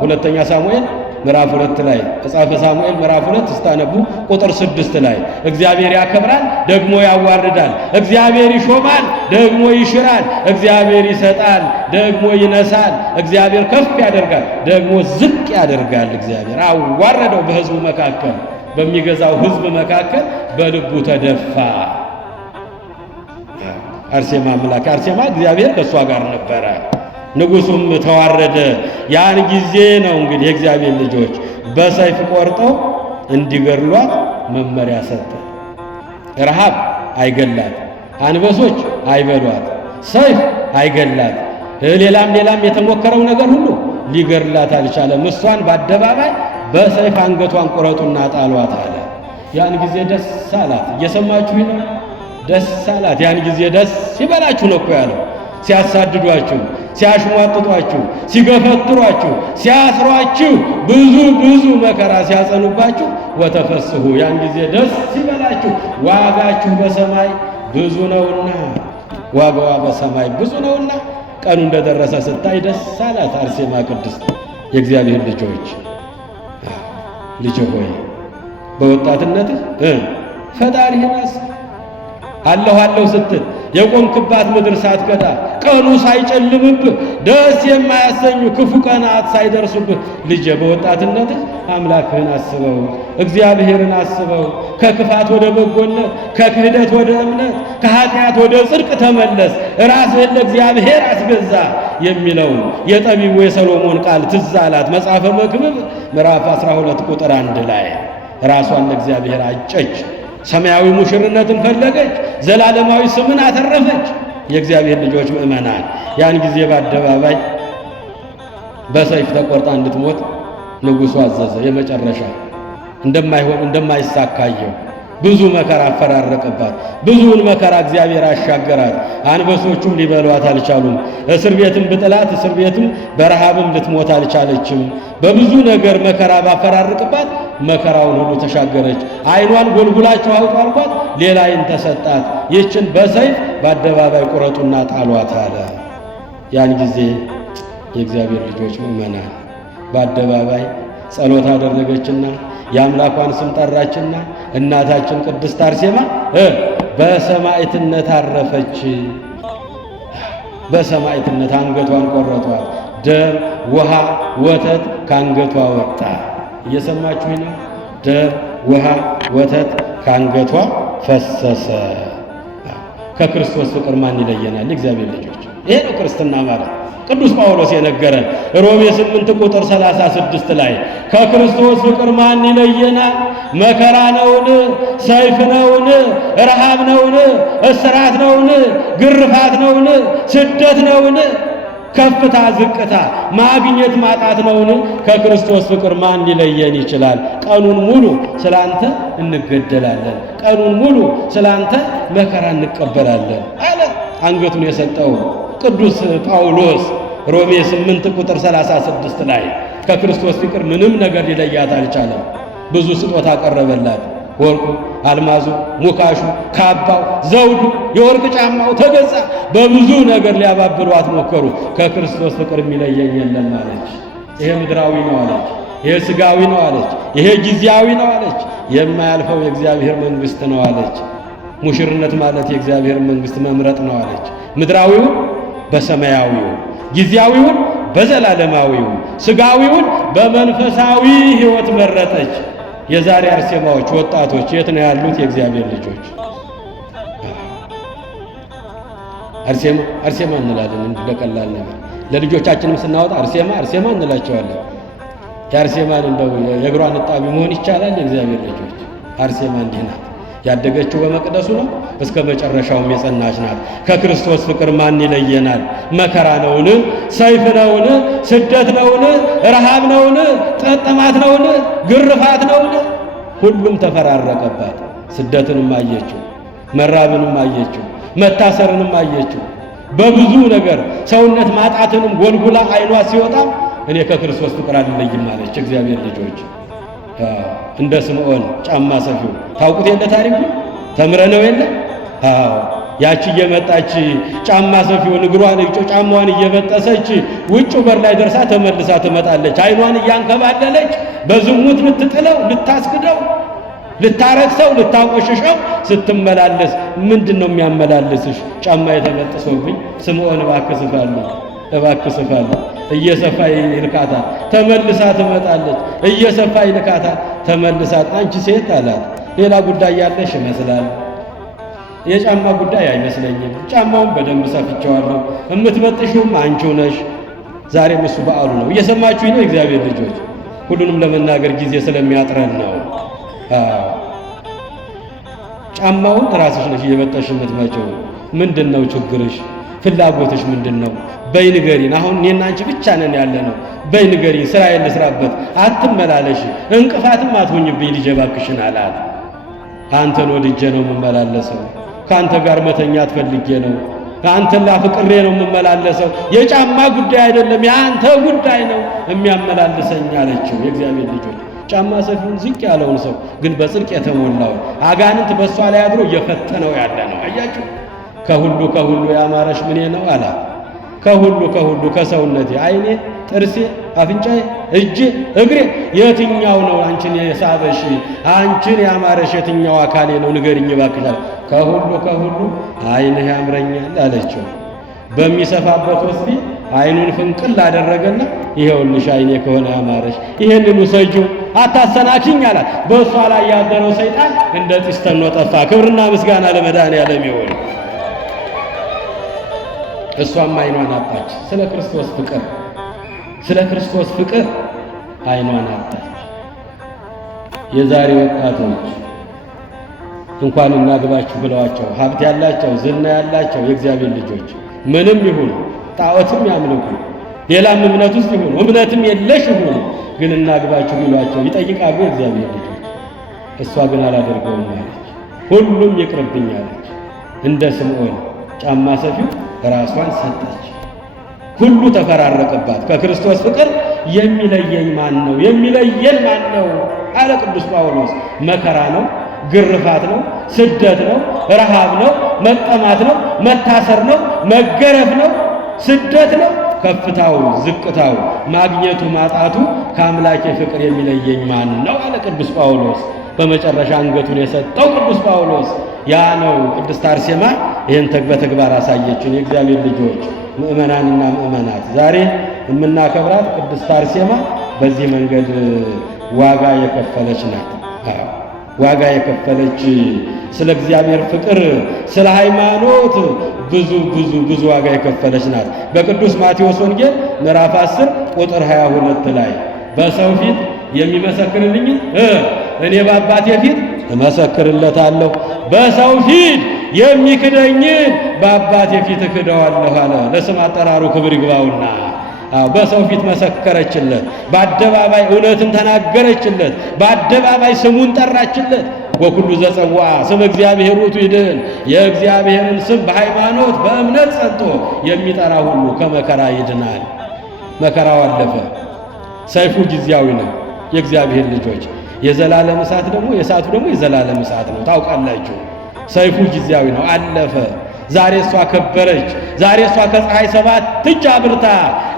ሁለተኛ ሳሙኤል ምዕራፍ 2 ላይ መጽሐፈ ሳሙኤል ምዕራፍ 2 ስታነቡ ቁጥር 6 ላይ እግዚአብሔር ያከብራል ደግሞ ያዋርዳል፣ እግዚአብሔር ይሾማል ደግሞ ይሽራል፣ እግዚአብሔር ይሰጣል ደግሞ ይነሳል፣ እግዚአብሔር ከፍ ያደርጋል ደግሞ ዝቅ ያደርጋል። እግዚአብሔር አዋረደው። በሕዝቡ መካከል በሚገዛው ሕዝብ መካከል በልቡ ተደፋ። አርሴማ አምላክ አርሴማ እግዚአብሔር ከእሷ ጋር ነበረ። ንጉሡም ተዋረደ። ያን ጊዜ ነው እንግዲህ የእግዚአብሔር ልጆች በሰይፍ ቆርጠው እንዲገድሏት መመሪያ ሰጠ። ረሃብ አይገላት፣ አንበሶች አይበሏት፣ ሰይፍ አይገላት፣ ሌላም የተሞከረው ነገር ሁሉ ሊገድላት አልቻለም። እሷን በአደባባይ በሰይፍ አንገቷን ቁረጡና ጣሏት አለ። ያን ጊዜ ደስ አላት። እየሰማችሁ ነው? ደስ አላት። ያን ጊዜ ደስ ይበላችሁ ነው እኮ ያለው። ሲያሳድዷችሁ፣ ሲያሽሟጥጧችሁ፣ ሲገፈትሯችሁ፣ ሲያስሯችሁ፣ ብዙ መከራ ሲያጸኑባችሁ ወተፈስሑ ያን ጊዜ ደስ ይበላችሁ ዋጋችሁ በሰማይ ብዙ ነውና፣ ዋጋዋ በሰማይ ብዙ ነውና። ቀኑ እንደደረሰ ስታይ ደስ አላት አርሴማ ቅድስት። የእግዚአብሔር ልጆች ልጅ ሆይ በወጣትነትህ ፈጣሪህን አስብ። አለሁ ስትል የቆምክባት ምድር ሳትከዳ ቀኑ ሳይጨልምብህ ደስ የማያሰኙ ክፉ ቀናት ሳይደርሱብህ ልጄ በወጣትነትህ አምላክህን አስበው፣ እግዚአብሔርን አስበው። ከክፋት ወደ በጎነት፣ ከክህደት ወደ እምነት፣ ከኃጢአት ወደ ጽድቅ ተመለስ፣ ራስህን ለእግዚአብሔር አስገዛ የሚለው የጠቢቡ የሰሎሞን ቃል ትዝ አላት። መጽሐፈ መክብብ ምዕራፍ 12 ቁጥር 1 ላይ ራሷን ለእግዚአብሔር አጨች፣ ሰማያዊ ሙሽርነትን ፈለገች፣ ዘላለማዊ ስምን አተረፈች። የእግዚአብሔር ልጆች ምእመናን ያን ጊዜ በአደባባይ በሰይፍ ተቆርጣ እንድትሞት ንጉሡ አዘዘ። የመጨረሻ እንደማይሳካየው ብዙ መከራ አፈራረቀባት። ብዙውን መከራ እግዚአብሔር አሻገራት። አንበሶቹም ሊበሏት አልቻሉም። እስር ቤትም ብጥላት እስር ቤትም በረሃብም ልትሞት አልቻለችም። በብዙ ነገር መከራ ባፈራርቅባት መከራውን ሁሉ ተሻገረች። ዓይኗን ጎልጉላችሁ አውጡ አልኳት፣ ሌላ ዓይን ተሰጣት። ይህችን በሰይፍ በአደባባይ ቁረጡና ጣሏት አለ። ያን ጊዜ የእግዚአብሔር ልጆች ምእመናን በአደባባይ ጸሎት አደረገችና የአምላኳን ስም ጠራችና እናታችን ቅድስት አርሴማ በሰማዕትነት አረፈች። በሰማዕትነት አንገቷን ቆረጧት። ደም፣ ውሃ፣ ወተት ከአንገቷ ወጣ። እየሰማችሁ ነው? ደም፣ ውሃ፣ ወተት ከአንገቷ ፈሰሰ። ከክርስቶስ ፍቅር ማን ይለየናል? እግዚአብሔር ልጆች፣ ይሄ ነው ክርስትና ማለት። ቅዱስ ጳውሎስ የነገረን ሮሜ 8 ቁጥር 36 ላይ ከክርስቶስ ፍቅር ማን ይለየናል? መከራ ነውን? ሰይፍ ነውን? ረሃብ ነውን? እስራት ነውን? ግርፋት ነውን? ስደት ነውን? ከፍታ ዝቅታ፣ ማግኘት ማጣት ነውን? ከክርስቶስ ፍቅር ማን ሊለየን ይችላል? ቀኑን ሙሉ ስላንተ እንገደላለን፣ ቀኑን ሙሉ ስላንተ መከራ እንቀበላለን አለ አንገቱን የሰጠው ቅዱስ ጳውሎስ ሮሜ 8 ቁጥር 36 ላይ ከክርስቶስ ፍቅር ምንም ነገር ሊለያት አልቻለም። ብዙ ስጦታ ቀረበላት። ወርቁ፣ አልማዙ፣ ሙካሹ፣ ካባው፣ ዘውዱ፣ የወርቅ ጫማው ተገዛ። በብዙ ነገር ሊያባብሏት ሞከሩ። ከክርስቶስ ፍቅር የሚለየኝ የለም አለች። ይሄ ምድራዊ ነው አለች። ይሄ ስጋዊ ነው አለች። ይሄ ጊዜያዊ ነው አለች። የማያልፈው የእግዚአብሔር መንግሥት ነው አለች። ሙሽርነት ማለት የእግዚአብሔር መንግሥት መምረጥ ነው አለች። ምድራዊውን በሰማያዊው፣ ጊዜያዊውን በዘላለማዊው፣ ስጋዊውን በመንፈሳዊ ሕይወት መረጠች። የዛሬ አርሴማዎች ወጣቶች የት ነው ያሉት? የእግዚአብሔር ልጆች አርሴማ እንላለን። እንዲህ ለቀላል ነገር ለልጆቻችንም ስናወጣ አርሴማ እንላቸዋለን። የአርሴማን እንደው የእግሯን እጣቢ መሆን ይቻላል? የእግዚአብሔር ልጆች አርሴማ እንዲህ ናት። ያደገችው በመቅደሱ ነው። እስከ መጨረሻውም የጸናች ናት። ከክርስቶስ ፍቅር ማን ይለየናል? መከራ ነውን? ሰይፍ ነውን? ስደት ነውን? ረሃብ ነውን? ጥማት ነውን? ግርፋት ነውን? ሁሉም ተፈራረቀባት። ስደትንም አየችው፣ መራብንም አየችው፣ መታሰርንም አየችው። በብዙ ነገር ሰውነት ማጣትንም ጎልጉላ ዓይኗ ሲወጣ እኔ ከክርስቶስ ፍቅር አልለይም አለች። እግዚአብሔር ልጆች እንደ ስምዖን ጫማ ሰፊው ታውቁት የለ ታሪኩ ተምረነው የለ? አዎ ያቺ እየመጣች ጫማ ሰፊውን እግሯን ጫማዋን እየበጠሰች ውጭ በር ላይ ደርሳ ተመልሳ ትመጣለች። ዓይኗን እያንከባለለች በዝሙት ልትጥለው፣ ልታስክደው፣ ልታረክሰው፣ ልታቆሽሸው ስትመላለስ ምንድነው የሚያመላልስሽ? ጫማ የተበጠሰውብኝ ስምዖን እባክህ ስፋልኝ። እየሰፋ ይልካታል፣ ተመልሳ ትመጣለች። እየሰፋ ይልካታል፣ ተመልሳ አንቺ ሴት አላት። ሌላ ጉዳይ ያለሽ ይመስላል። የጫማ ጉዳይ አይመስለኝም። ጫማውን በደንብ ሰፍቼዋለሁ። እምትበጥሽውም አንቺው ነሽ። ዛሬም እሱ በዓሉ ነው። እየሰማችሁኝ ነው? እግዚአብሔር ልጆች ሁሉንም ለመናገር ጊዜ ስለሚያጥረን ነው። ጫማውን ራስሽ ነሽ እየበጠሽ የምትመጪው። ምንድነው ችግርሽ? ፍላጎትሽ ምንድነው? በይ ንገሪን። አሁን እኔና አንቺ ብቻ ነን ያለ ነው። በይ ንገሪን፣ ስራዬን ልስራበት፣ አትመላለሽ፣ እንቅፋትም አትሆኝብኝ ልጄ እባክሽን አላት። አንተን ወድጄ ነው የምመላለሰው፣ ከአንተ ጋር መተኛት ፈልጌ ነው፣ አንተን ላፍቅሬ ነው የምመላለሰው። የጫማ ጉዳይ አይደለም የአንተ ጉዳይ ነው የሚያመላልሰኝ አለችው። የእግዚአብሔር ልጆች ጫማ ሰፊውን ዝቅ ያለውን ሰው ግን በጽድቅ የተሞላውን አጋንንት በእሷ ላይ አድሮ እየፈተነው ያለ ነው። አያችሁ። ከሁሉ ያማረሽ ምኔ ነው አላት። ከሁሉ ከሰውነቴ ዓይኔ፣ ጥርሴ፣ አፍንጫዬ፣ እጄ፣ እግሬ የትኛው ነው አንቺን የሳበሽ አንቺን ያማረሽ የትኛው አካሌ ነው ንገሪኝ እባክሽ። ከሁሉ ዓይንህ ያምረኛል አለችው። በሚሰፋበት ወስዲ ዓይኑን ፍንቅል አደረገና ይሄውልሽ ዓይኔ ከሆነ ያማረሽ ይሄንን ውሰጂው አታሰናክኝ አላት። በእሷ ላይ ያደረው ሰይጣን እንደ ጢስ ተኖ ጠፋ። ክብርና ምስጋና ለመድኃኔዓለም ይሁን። እሷም ዓይኗን አጣች። ስለ ክርስቶስ ፍቅር ዓይኗን አጣች። የዛሬ ወጣቶች እንኳን እናግባችሁ ብለዋቸው ሀብት ያላቸው ዝና ያላቸው የእግዚአብሔር ልጆች ምንም ይሁን ጣዖትም ያምልኩ ሌላም እምነት ውስጥ ይሁን እምነትም የለሽ ይሁን ግን እናግባችሁ ቢሏቸው ይጠይቃሉ የእግዚአብሔር ልጆች። እሷ ግን አላደርገውም አለች። ሁሉም ይቅርብኝ አለች። እንደ ስምዖን ጫማ ሰፊው ራሷን ሰጠች። ሁሉ ተፈራረቀባት። ከክርስቶስ ፍቅር የሚለየኝ ማን ነው? የሚለየን ማን ነው አለ ቅዱስ ጳውሎስ። መከራ ነው፣ ግርፋት ነው፣ ስደት ነው፣ ረሃብ ነው፣ መጠማት ነው፣ መታሰር ነው፣ መገረፍ ነው፣ ስደት ነው፣ ከፍታው ዝቅታው፣ ማግኘቱ ማጣቱ ከአምላኬ ፍቅር የሚለየኝ ማን ነው አለ ቅዱስ ጳውሎስ። በመጨረሻ አንገቱን የሰጠው ቅዱስ ጳውሎስ ያ ነው። ቅድስት አርሴማ ይህን በተግባር አሳየችን። የእግዚአብሔር ልጆች ምእመናንና ምእመናት ዛሬ የምናከብራት ቅድስት አርሴማ በዚህ መንገድ ዋጋ የከፈለች ናት። ዋጋ የከፈለች ስለ እግዚአብሔር ፍቅር፣ ስለ ሃይማኖት ብዙ ዋጋ የከፈለች ናት። በቅዱስ ማቴዎስ ወንጌል ምዕራፍ 10 ቁጥር 22 ላይ በሰው ፊት የሚመሰክርልኝ እኔ በአባቴ ፊት እመሰክርለታለሁ፣ በሰው ፊት የሚክደኝን በአባቴ ፊት እክደዋለሁ አለ። ለስም አጠራሩ ክብር ይግባውና በሰው ፊት መሰከረችለት። በአደባባይ እውነትን ተናገረችለት። በአደባባይ ስሙን ጠራችለት። ወኩሉ ዘጸዋ ስም እግዚአብሔር ውእቱ ይድን። የእግዚአብሔርን ስም በሃይማኖት በእምነት ጸንቶ የሚጠራ ሁሉ ከመከራ ይድናል። መከራው አለፈ። ሰይፉ ጊዜያዊ ነው። የእግዚአብሔር ልጆች የዘላለም እሳት ደግሞ የእሳቱ ደግሞ የዘላለም እሳት ነው። ታውቃላችሁ። ሰይፉ ጊዜያዊ ነው፣ አለፈ። ዛሬ እሷ ከበረች። ዛሬ እሷ ከፀሐይ 7 እጅ አብርታ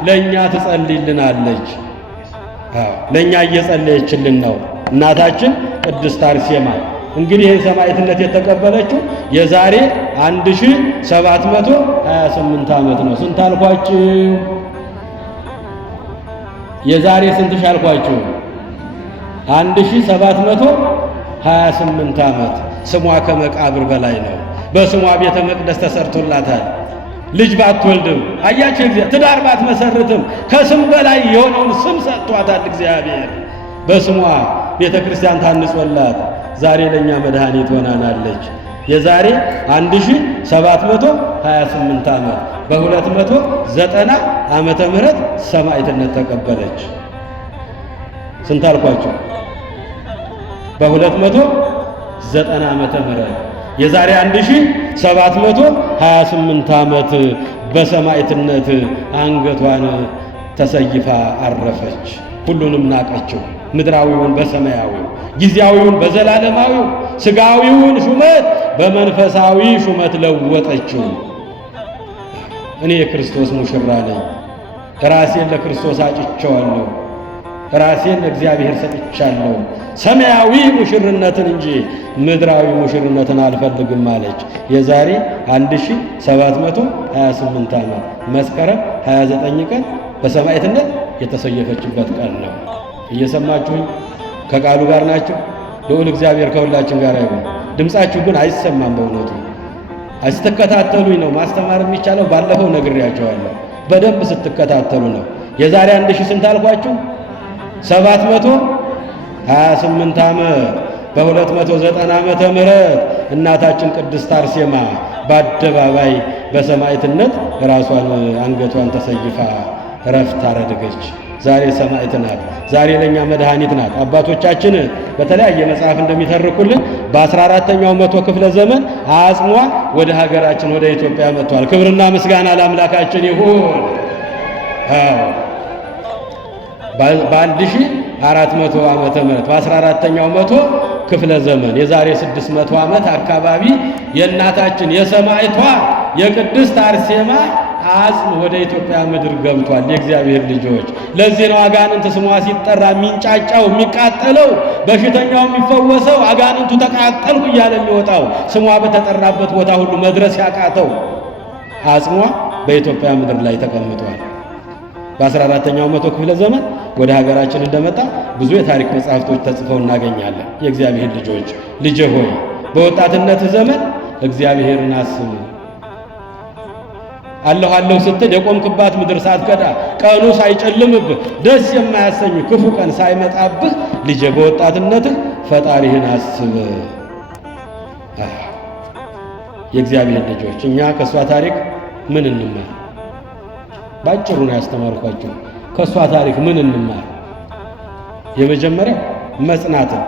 ለእኛ ትጸልይልናለች። ለእኛ እየጸለየችልን ነው እናታችን ቅድስት አርሴማ። እንግዲህ ይህ ሰማዕትነት የተቀበለችው የዛሬ 1728 ዓመት ነው። ስንት አልኳችሁ? የዛሬ ስንት ሻልኳችሁ? 1728 ዓመት። ስሟ ከመቃብር በላይ ነው። በስሟ ቤተ መቅደስ ተሰርቶላታል። ልጅ ባትወልድም አያችሁ፣ እግዚአብሔር ትዳር ባትመሰርትም ከስም በላይ የሆነውን ስም ሰጥቷታል እግዚአብሔር። በስሟ ቤተ ክርስቲያን ታንጾላት ዛሬ ለኛ መድኃኒት ሆናናለች። የዛሬ 1728 ዓመት በ290 ዓመተ ምህረት ሰማዕትነት ተቀበለች። ስንት አልኳችሁ? በ290 ዓመተ ምህረት የዛሬ 1728 ዓመት በሰማዕትነት አንገቷን ተሰይፋ አረፈች። ሁሉንም ናቀችው። ምድራዊውን በሰማያዊው፣ ጊዜያዊውን በዘላለማዊው፣ ሥጋዊውን ሹመት በመንፈሳዊ ሹመት ለወጠችው። እኔ የክርስቶስ ሙሽራ ነኝ። ራሴን ለክርስቶስ አጭቼዋለሁ። ራሴን ለእግዚአብሔር ሰጥቻለሁ። ሰማያዊ ሙሽርነትን እንጂ ምድራዊ ሙሽርነትን አልፈልግም አለች። የዛሬ 1728 ዓመት መስከረም 29 ቀን በሰማዕትነት የተሰየፈችበት ቀን ነው። እየሰማችሁኝ ከቃሉ ጋር ናችሁ? ልዑል እግዚአብሔር ከሁላችን ጋር ይሁን። ድምፃችሁ ግን አይሰማም። በእውነቱ ስትከታተሉኝ ነው ማስተማር የሚቻለው። ባለፈው ነግሬያቸዋለሁ። በደንብ ስትከታተሉ ነው። የዛሬ 1000 ስንት አልኳችሁ? 728 ዓመት በ290 ዓመተ ምህረት እናታችን ቅድስት አርሴማ በአደባባይ በሰማዕትነት ራሷን አንገቷን ተሰይፋ ረፍት አረደገች። ዛሬ ሰማዕት ናት። ዛሬ ለኛ መድኃኒት ናት። አባቶቻችን በተለያየ መጽሐፍ እንደሚተርኩልን በ14ኛው መቶ ክፍለ ዘመን አጽሟ ወደ ሀገራችን ወደ ኢትዮጵያ መጥቷል። ክብርና ምስጋና ለአምላካችን ይሁን። በ1400 ዓመተ ምህረት በ14ኛው መቶ ክፍለ ዘመን የዛሬ 600 ዓመት አካባቢ የእናታችን የሰማዕቷ የቅድስት አርሴማ አጽም ወደ ኢትዮጵያ ምድር ገብቷል። የእግዚአብሔር ልጆች ለዚህ ነው አጋንንት ስሟ ሲጠራ የሚንጫጫው የሚቃጠለው፣ በሽተኛው የሚፈወሰው፣ አጋንንቱ ተቃጠልኩ እያለ የሚወጣው ስሟ በተጠራበት ቦታ ሁሉ መድረስ ያቃተው አጽሟ በኢትዮጵያ ምድር ላይ ተቀምጧል። በ14ኛው መቶ ክፍለ ዘመን ወደ ሀገራችን እንደመጣ ብዙ የታሪክ መጻሕፍቶች ተጽፈው እናገኛለን። የእግዚአብሔር ልጆች ልጄ ሆይ በወጣትነት ዘመን እግዚአብሔርን አስብ። አለሁ አለሁ ስትል የቆምክባት ምድር ሳትከዳ ቀኑ ሳይጨልምብህ ደስ የማያሰኝ ክፉ ቀን ሳይመጣብህ ልጄ በወጣትነትህ ፈጣሪህን አስብ። የእግዚአብሔር ልጆች እኛ ከእሷ ታሪክ ምን እንማር? ባጭሩ ነው ያስተማርኳቸው። ከእሷ ታሪክ ምን እንማር? የመጀመሪያው መጽናትን፣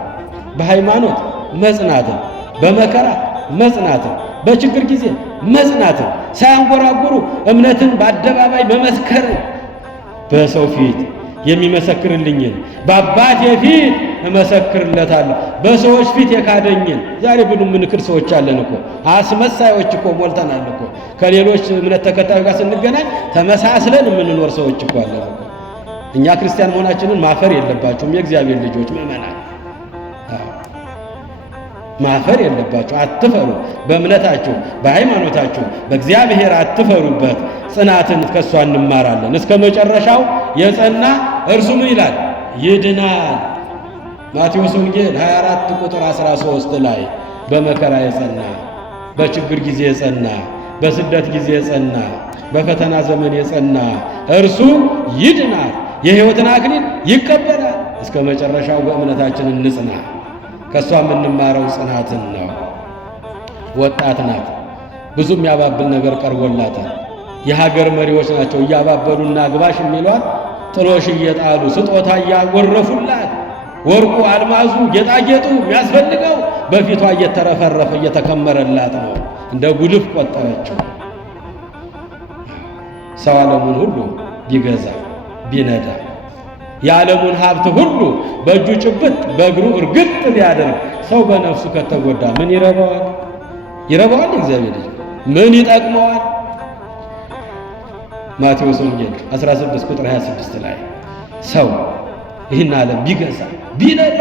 በሃይማኖት መጽናትን፣ በመከራ መጽናትን፣ በችግር ጊዜ መጽናትን፣ ሳያንጎራጉሩ እምነትን በአደባባይ መመስከር፣ በሰው ፊት የሚመሰክርልኝን በአባቴ ፊት እመሰክርለታለሁ፣ በሰዎች ፊት የካደኝን። ዛሬ ብሉ ምንክር ሰዎች አለን እኮ፣ አስመሳዮች እኮ ሞልተናል እኮ። ከሌሎች እምነት ተከታዮች ጋር ስንገናኝ ተመሳስለን የምንኖር ሰዎች እኮ አለን እኮ። እኛ ክርስቲያን መሆናችንን ማፈር የለባችሁም የእግዚአብሔር ልጆች ምእመናን፣ ማፈር የለባችሁ። አትፈሩ፣ በእምነታችሁ በሃይማኖታችሁ በእግዚአብሔር አትፈሩበት። ጽናትን ከሷ እንማራለን። እስከ መጨረሻው የጸና እርሱ ምን ይላል? ይድናል። ማቴዎስ ወንጌል 24 ቁጥር 13 ላይ በመከራ የጸና፣ በችግር ጊዜ የጸና፣ በስደት ጊዜ የጸና፣ በፈተና ዘመን የጸና እርሱ ይድናል፣ የሕይወትን አክሊል ይቀበላል። እስከ መጨረሻው በእምነታችን እንጽና። ከሷ የምንማረው ጽናትን ነው። ወጣት ናት። ብዙ የሚያባብል ነገር ቀርቦላታል። የሀገር መሪዎች ናቸው እያባበሉና ግባሽ የሚሏት ጥሎሽ እየጣሉ ስጦታ እያጎረፉላት ወርቁ፣ አልማዙ፣ ጌጣጌጡ የሚያስፈልገው በፊቷ እየተረፈረፈ እየተከመረላት ነው። እንደ ጉድፍ ቆጠረችው። ሰው ዓለሙን ሁሉ ቢገዛ ቢነዳ የዓለሙን ሀብት ሁሉ በእጁ ጭብጥ በእግሩ እርግጥ ቢያደርግ ሰው በነፍሱ ከተጎዳ ምን ይረባዋል? ይረባዋል? እግዚአብሔር ልጅ ምን ይጠቅመዋል? ማቴዎስ ወንጌል 16 ቁጥር 26 ላይ ሰው ይህን ዓለም ቢገዛ ቢነዳ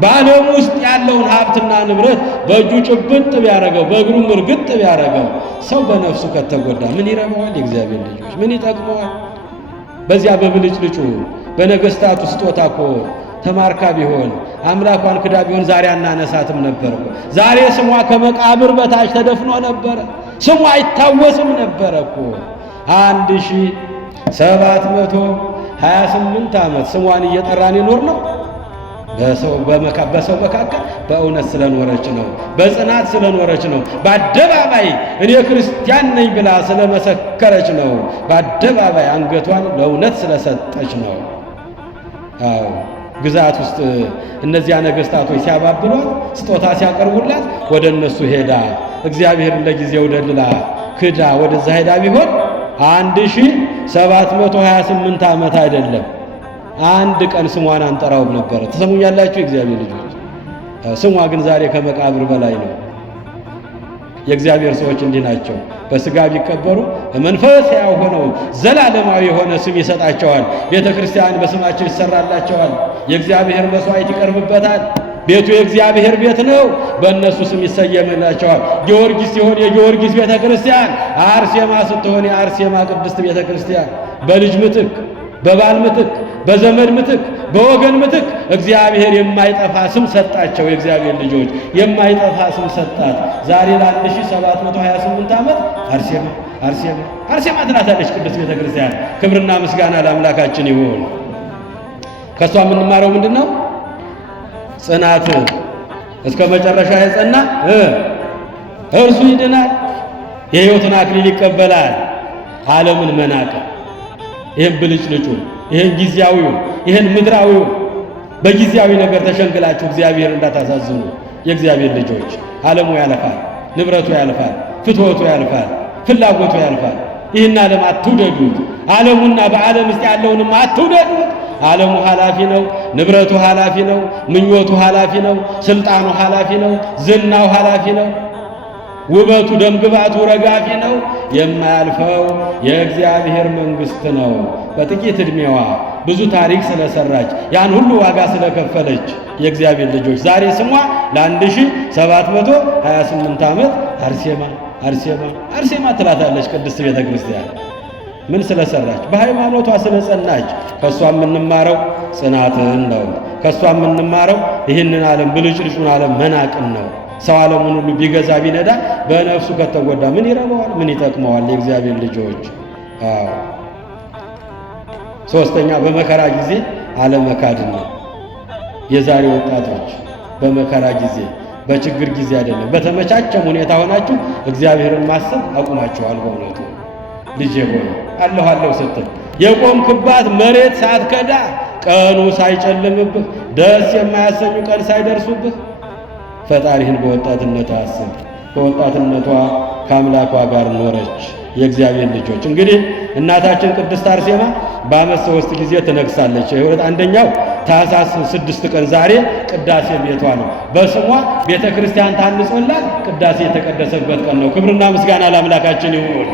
በዓለም ውስጥ ያለውን ሀብትና ንብረት በእጁ ጭብጥ ቢያደርገው በእግሩም እርግጥ ቢያደርገው ሰው በነፍሱ ከተጎዳ ምን ይረባዋል? የእግዚአብሔር ልጆች ምን ይጠቅመዋል? በዚያ በብልጭልጩ በነገስታቱ ስጦታ እኮ ተማርካ ቢሆን አምላኳን ክዳ ቢሆን ዛሬ አናነሳትም ነበር። ዛሬ ስሟ ከመቃብር በታች ተደፍኖ ነበረ። ስሟ አይታወስም ነበረ እኮ 1728 ዓመት ስሟን እየጠራን ይኖር ነው። በሰው መካከል በእውነት ስለኖረች ነው። በጽናት ስለኖረች ነው። በአደባባይ እኔ ክርስቲያን ነኝ ብላ ስለመሰከረች ነው። በአደባባይ አንገቷን ለእውነት ስለሰጠች ነው። አዎ ግዛት ውስጥ እነዚያ ነገስታቶች ሲያባብሏት፣ ስጦታ ሲያቀርቡላት ወደ እነሱ ሄዳ እግዚአብሔርን ለጊዜው ደልላ ክዳ ወደዛ ሄዳ ቢሆን 1728 ዓመት አይደለም አንድ ቀን ስሟን አንጠራውም ነበረ። ተሰሙኛላችሁ የእግዚአብሔር ልጆች? ስሟ ግን ዛሬ ከመቃብር በላይ ነው። የእግዚአብሔር ሰዎች እንዲህ ናቸው። በስጋ ቢቀበሩ በመንፈስ ሕያው ሆነው ዘላለማዊ የሆነ ስም ይሰጣቸዋል። ቤተ ክርስቲያን በስማቸው ይሰራላቸዋል። የእግዚአብሔር መስዋዕት ይቀርብበታል። ቤቱ የእግዚአብሔር ቤት ነው። በእነሱ ስም ይሰየምላቸዋል። ጊዮርጊስ ሲሆን የጊዮርጊስ ቤተ ክርስቲያን፣ አርሴማ ስትሆን የአርሴማ ቅድስት ቤተ ክርስቲያን። በልጅ ምትክ፣ በባል ምትክ፣ በዘመድ ምትክ፣ በወገን ምትክ እግዚአብሔር የማይጠፋ ስም ሰጣቸው። የእግዚአብሔር ልጆች የማይጠፋ ስም ሰጣት። ዛሬ ለ1728 ዓመት አርሴማ አርሴማ አርሴማ ትላታለች ቅድስት ቤተ ክርስቲያን። ክብርና ምስጋና ለአምላካችን ይሁን። ከሷ የምንማረው ምንድነው? ጽናት። እስከ መጨረሻ የጸና እርሱ ይድናል፣ የሕይወትን አክሊል ይቀበላል። ዓለምን መናቅ፣ ይህን ብልጭልጩን፣ ይህን ጊዜያዊውን፣ ይህን ምድራዊውን በጊዜያዊ ነገር ተሸንግላችሁ እግዚአብሔር እንዳታሳዝኑ። የእግዚአብሔር ልጆች ዓለሙ ያልፋል፣ ንብረቱ ያልፋል፣ ፍትወቱ ያልፋል፣ ፍላጎቱ ያልፋል። ይህን ዓለም አትውደዱት። ዓለሙና በዓለም ውስጥ ያለውንም አትውደዱት። ዓለሙ ኃላፊ ነው፣ ንብረቱ ኃላፊ ነው፣ ምኞቱ ኃላፊ ነው፣ ስልጣኑ ኃላፊ ነው፣ ዝናው ኃላፊ ነው፣ ውበቱ ደምግባቱ ረጋፊ ነው። የማያልፈው የእግዚአብሔር መንግሥት ነው። በጥቂት ዕድሜዋ ብዙ ታሪክ ስለሰራች ያን ሁሉ ዋጋ ስለከፈለች የእግዚአብሔር ልጆች ዛሬ ስሟ ለ1728 ዓመት አርሴማ አርሴማ አርሴማ ትላታለች ቅድስት ቤተ ክርስቲያን። ምን ስለሰራች? በሃይማኖቷ ስለጸናች። ከሷ የምንማረው ጽናትን ነው። ከሷ የምንማረው ይህንን ዓለም ብልጭልጩን ዓለም መናቅን ነው። ሰው ዓለሙን ሁሉ ቢገዛ ቢነዳ በነፍሱ ከተጎዳ ምን ይረባዋል? ምን ይጠቅመዋል? የእግዚአብሔር ልጆች ሶስተኛ በመከራ ጊዜ አለመካድን ነው። የዛሬ ወጣቶች በመከራ ጊዜ በችግር ጊዜ አይደለም፣ በተመቻቸም ሁኔታ ሆናችሁ እግዚአብሔርን ማሰብ አቁማችኋል። በእውነቱ ልጄ ሆይ አለሁ ስትል የቆምክባት መሬት ሳትከዳ ቀኑ ሳይጨልምብህ ደስ የማያሰኙ ቀን ሳይደርሱብህ ፈጣሪህን በወጣትነቷ አስብ። በወጣትነቷ ከአምላኳ ጋር ኖረች። የእግዚአብሔር ልጆች እንግዲህ እናታችን ቅድስት አርሴማ በዓመት 3 ጊዜ ትነግሳለች። ይሁት አንደኛው ታኅሳስ 6 ቀን ዛሬ ቅዳሴ ቤቷ ነው። በስሟ ቤተ ክርስቲያን ታንጾላት ቅዳሴ የተቀደሰበት ቀን ነው። ክብርና ምስጋና ለአምላካችን ይሁን።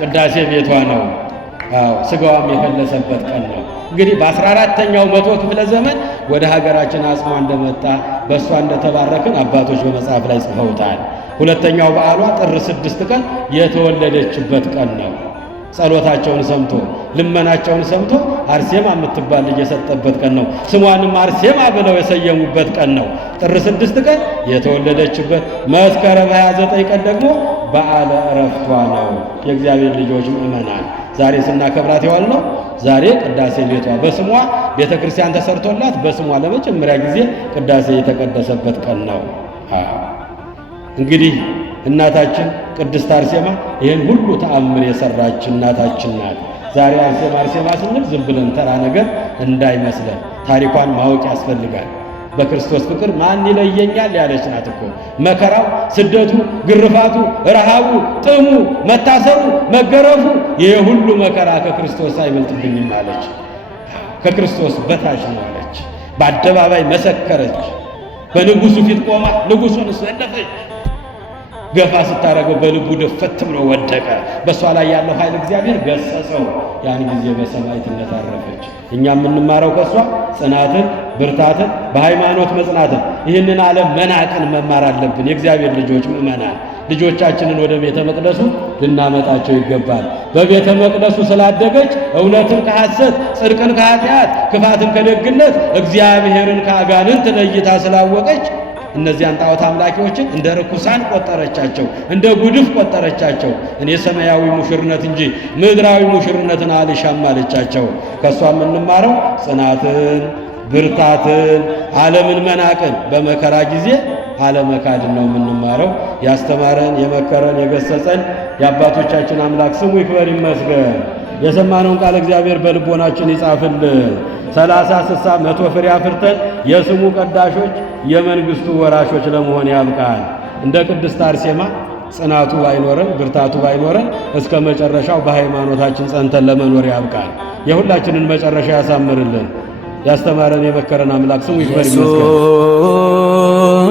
ቅዳሴ ቤቷ ነው። ስጋዋም የፈለሰበት ቀን ነው። እንግዲህ በ14ኛው መቶ ክፍለ ዘመን ወደ ሀገራችን አጽሟ እንደመጣ በእሷ እንደተባረክን አባቶች በመጽሐፍ ላይ ጽፈውታል። ሁለተኛው በዓሏ ጥር 6 ቀን የተወለደችበት ቀን ነው። ጸሎታቸውን ሰምቶ ልመናቸውን ሰምቶ አርሴማ የምትባል ልጅ የሰጠበት ቀን ነው። ስሟንም አርሴማ ብለው የሰየሙበት ቀን ነው። ጥር 6 ቀን የተወለደችበት፣ መስከረም 29 ቀን ደግሞ በዓለ ዕረፍቷ ነው። የእግዚአብሔር ልጆች ምእመናን ዛሬ ስናከብራት የዋልነው ዛሬ ቅዳሴ ቤቷ በስሟ ቤተ ክርስቲያን ተሰርቶላት በስሟ ለመጀመሪያ ጊዜ ቅዳሴ የተቀደሰበት ቀን ነው። እንግዲህ እናታችን ቅድስት አርሴማ ይህን ሁሉ ተአምር የሰራች እናታችን ናት። ዛሬ አርሴማ አርሴማ ስንል ዝም ብለን ተራ ነገር እንዳይመስለን ታሪኳን ማወቅ ያስፈልጋል። በክርስቶስ ፍቅር ማን ይለየኛል ያለች ናት እኮ። መከራው፣ ስደቱ፣ ግርፋቱ፣ ረሃቡ፣ ጥሙ፣ መታሰሩ፣ መገረፉ ይሄ ሁሉ መከራ ከክርስቶስ አይበልጥብኝም አለች። ከክርስቶስ በታች ነው አለች። በአደባባይ መሰከረች። በንጉሱ ፊት ቆማ ንጉሱን ሰለፈች። ገፋ ስታረገው በልቡ ደፈት ብሎ ወደቀ። በእሷ ላይ ያለው ኃይል እግዚአብሔር ገሰጸው። ያን ጊዜ በሰማዕትነት አረፈች። እኛ የምንማረው ከእሷ ጽናትን፣ ብርታትን፣ በሃይማኖት መጽናትን፣ ይህንን ዓለም መናቅን መማር አለብን። የእግዚአብሔር ልጆች ምእመናን ልጆቻችንን ወደ ቤተ መቅደሱ ልናመጣቸው ይገባል። በቤተ መቅደሱ ስላደገች እውነትን ከሐሰት፣ ጽድቅን ከኃጢአት፣ ክፋትን ከደግነት፣ እግዚአብሔርን ከአጋንንት ለይታ ስላወቀች እነዚያን ጣዖት አምላኪዎችን እንደ ርኩሳን ቆጠረቻቸው፣ እንደ ጉድፍ ቆጠረቻቸው። እኔ ሰማያዊ ሙሽርነት እንጂ ምድራዊ ሙሽርነትን አልሻም አለቻቸው። ከእሷ የምንማረው ጽናትን፣ ብርታትን፣ ዓለምን መናቅን፣ በመከራ ጊዜ አለመካድን ነው የምንማረው። ያስተማረን የመከረን የገሰጸን የአባቶቻችን አምላክ ስሙ ይክበር ይመስገን። የሰማነውን ቃል እግዚአብሔር በልቦናችን ይጻፍልን። 30፣ 60፣ 100 ፍሬ አፍርተን የስሙ ቀዳሾች የመንግስቱ ወራሾች ለመሆን ያብቃን። እንደ ቅድስት አርሴማ ጽናቱ ባይኖረን ብርታቱ ባይኖረን እስከ መጨረሻው በሃይማኖታችን ጸንተን ለመኖር ያብቃን። የሁላችንን መጨረሻ ያሳምርልን። ያስተማረን የመከረን አምላክ ስሙ ይክበር ይመስገን።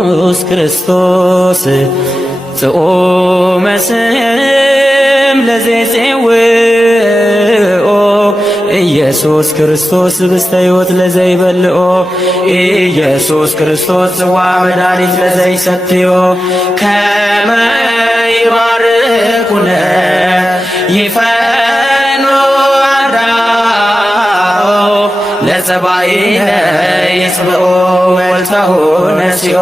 ኢየሱስ ክርስቶስ ጽኦመ ስም ለዘይጼውኦ ኢየሱስ ክርስቶስ ብስተ ሕይወት ለዘይበልኦ ኢየሱስ ክርስቶስ ጽዋ መድኃኒት ለዘይሰትዮ ከመ ይባርኩነ ይፈኖ አርዳኦ ለጸባኢነ ይጽብኦ ወልተሁ ነሲኦ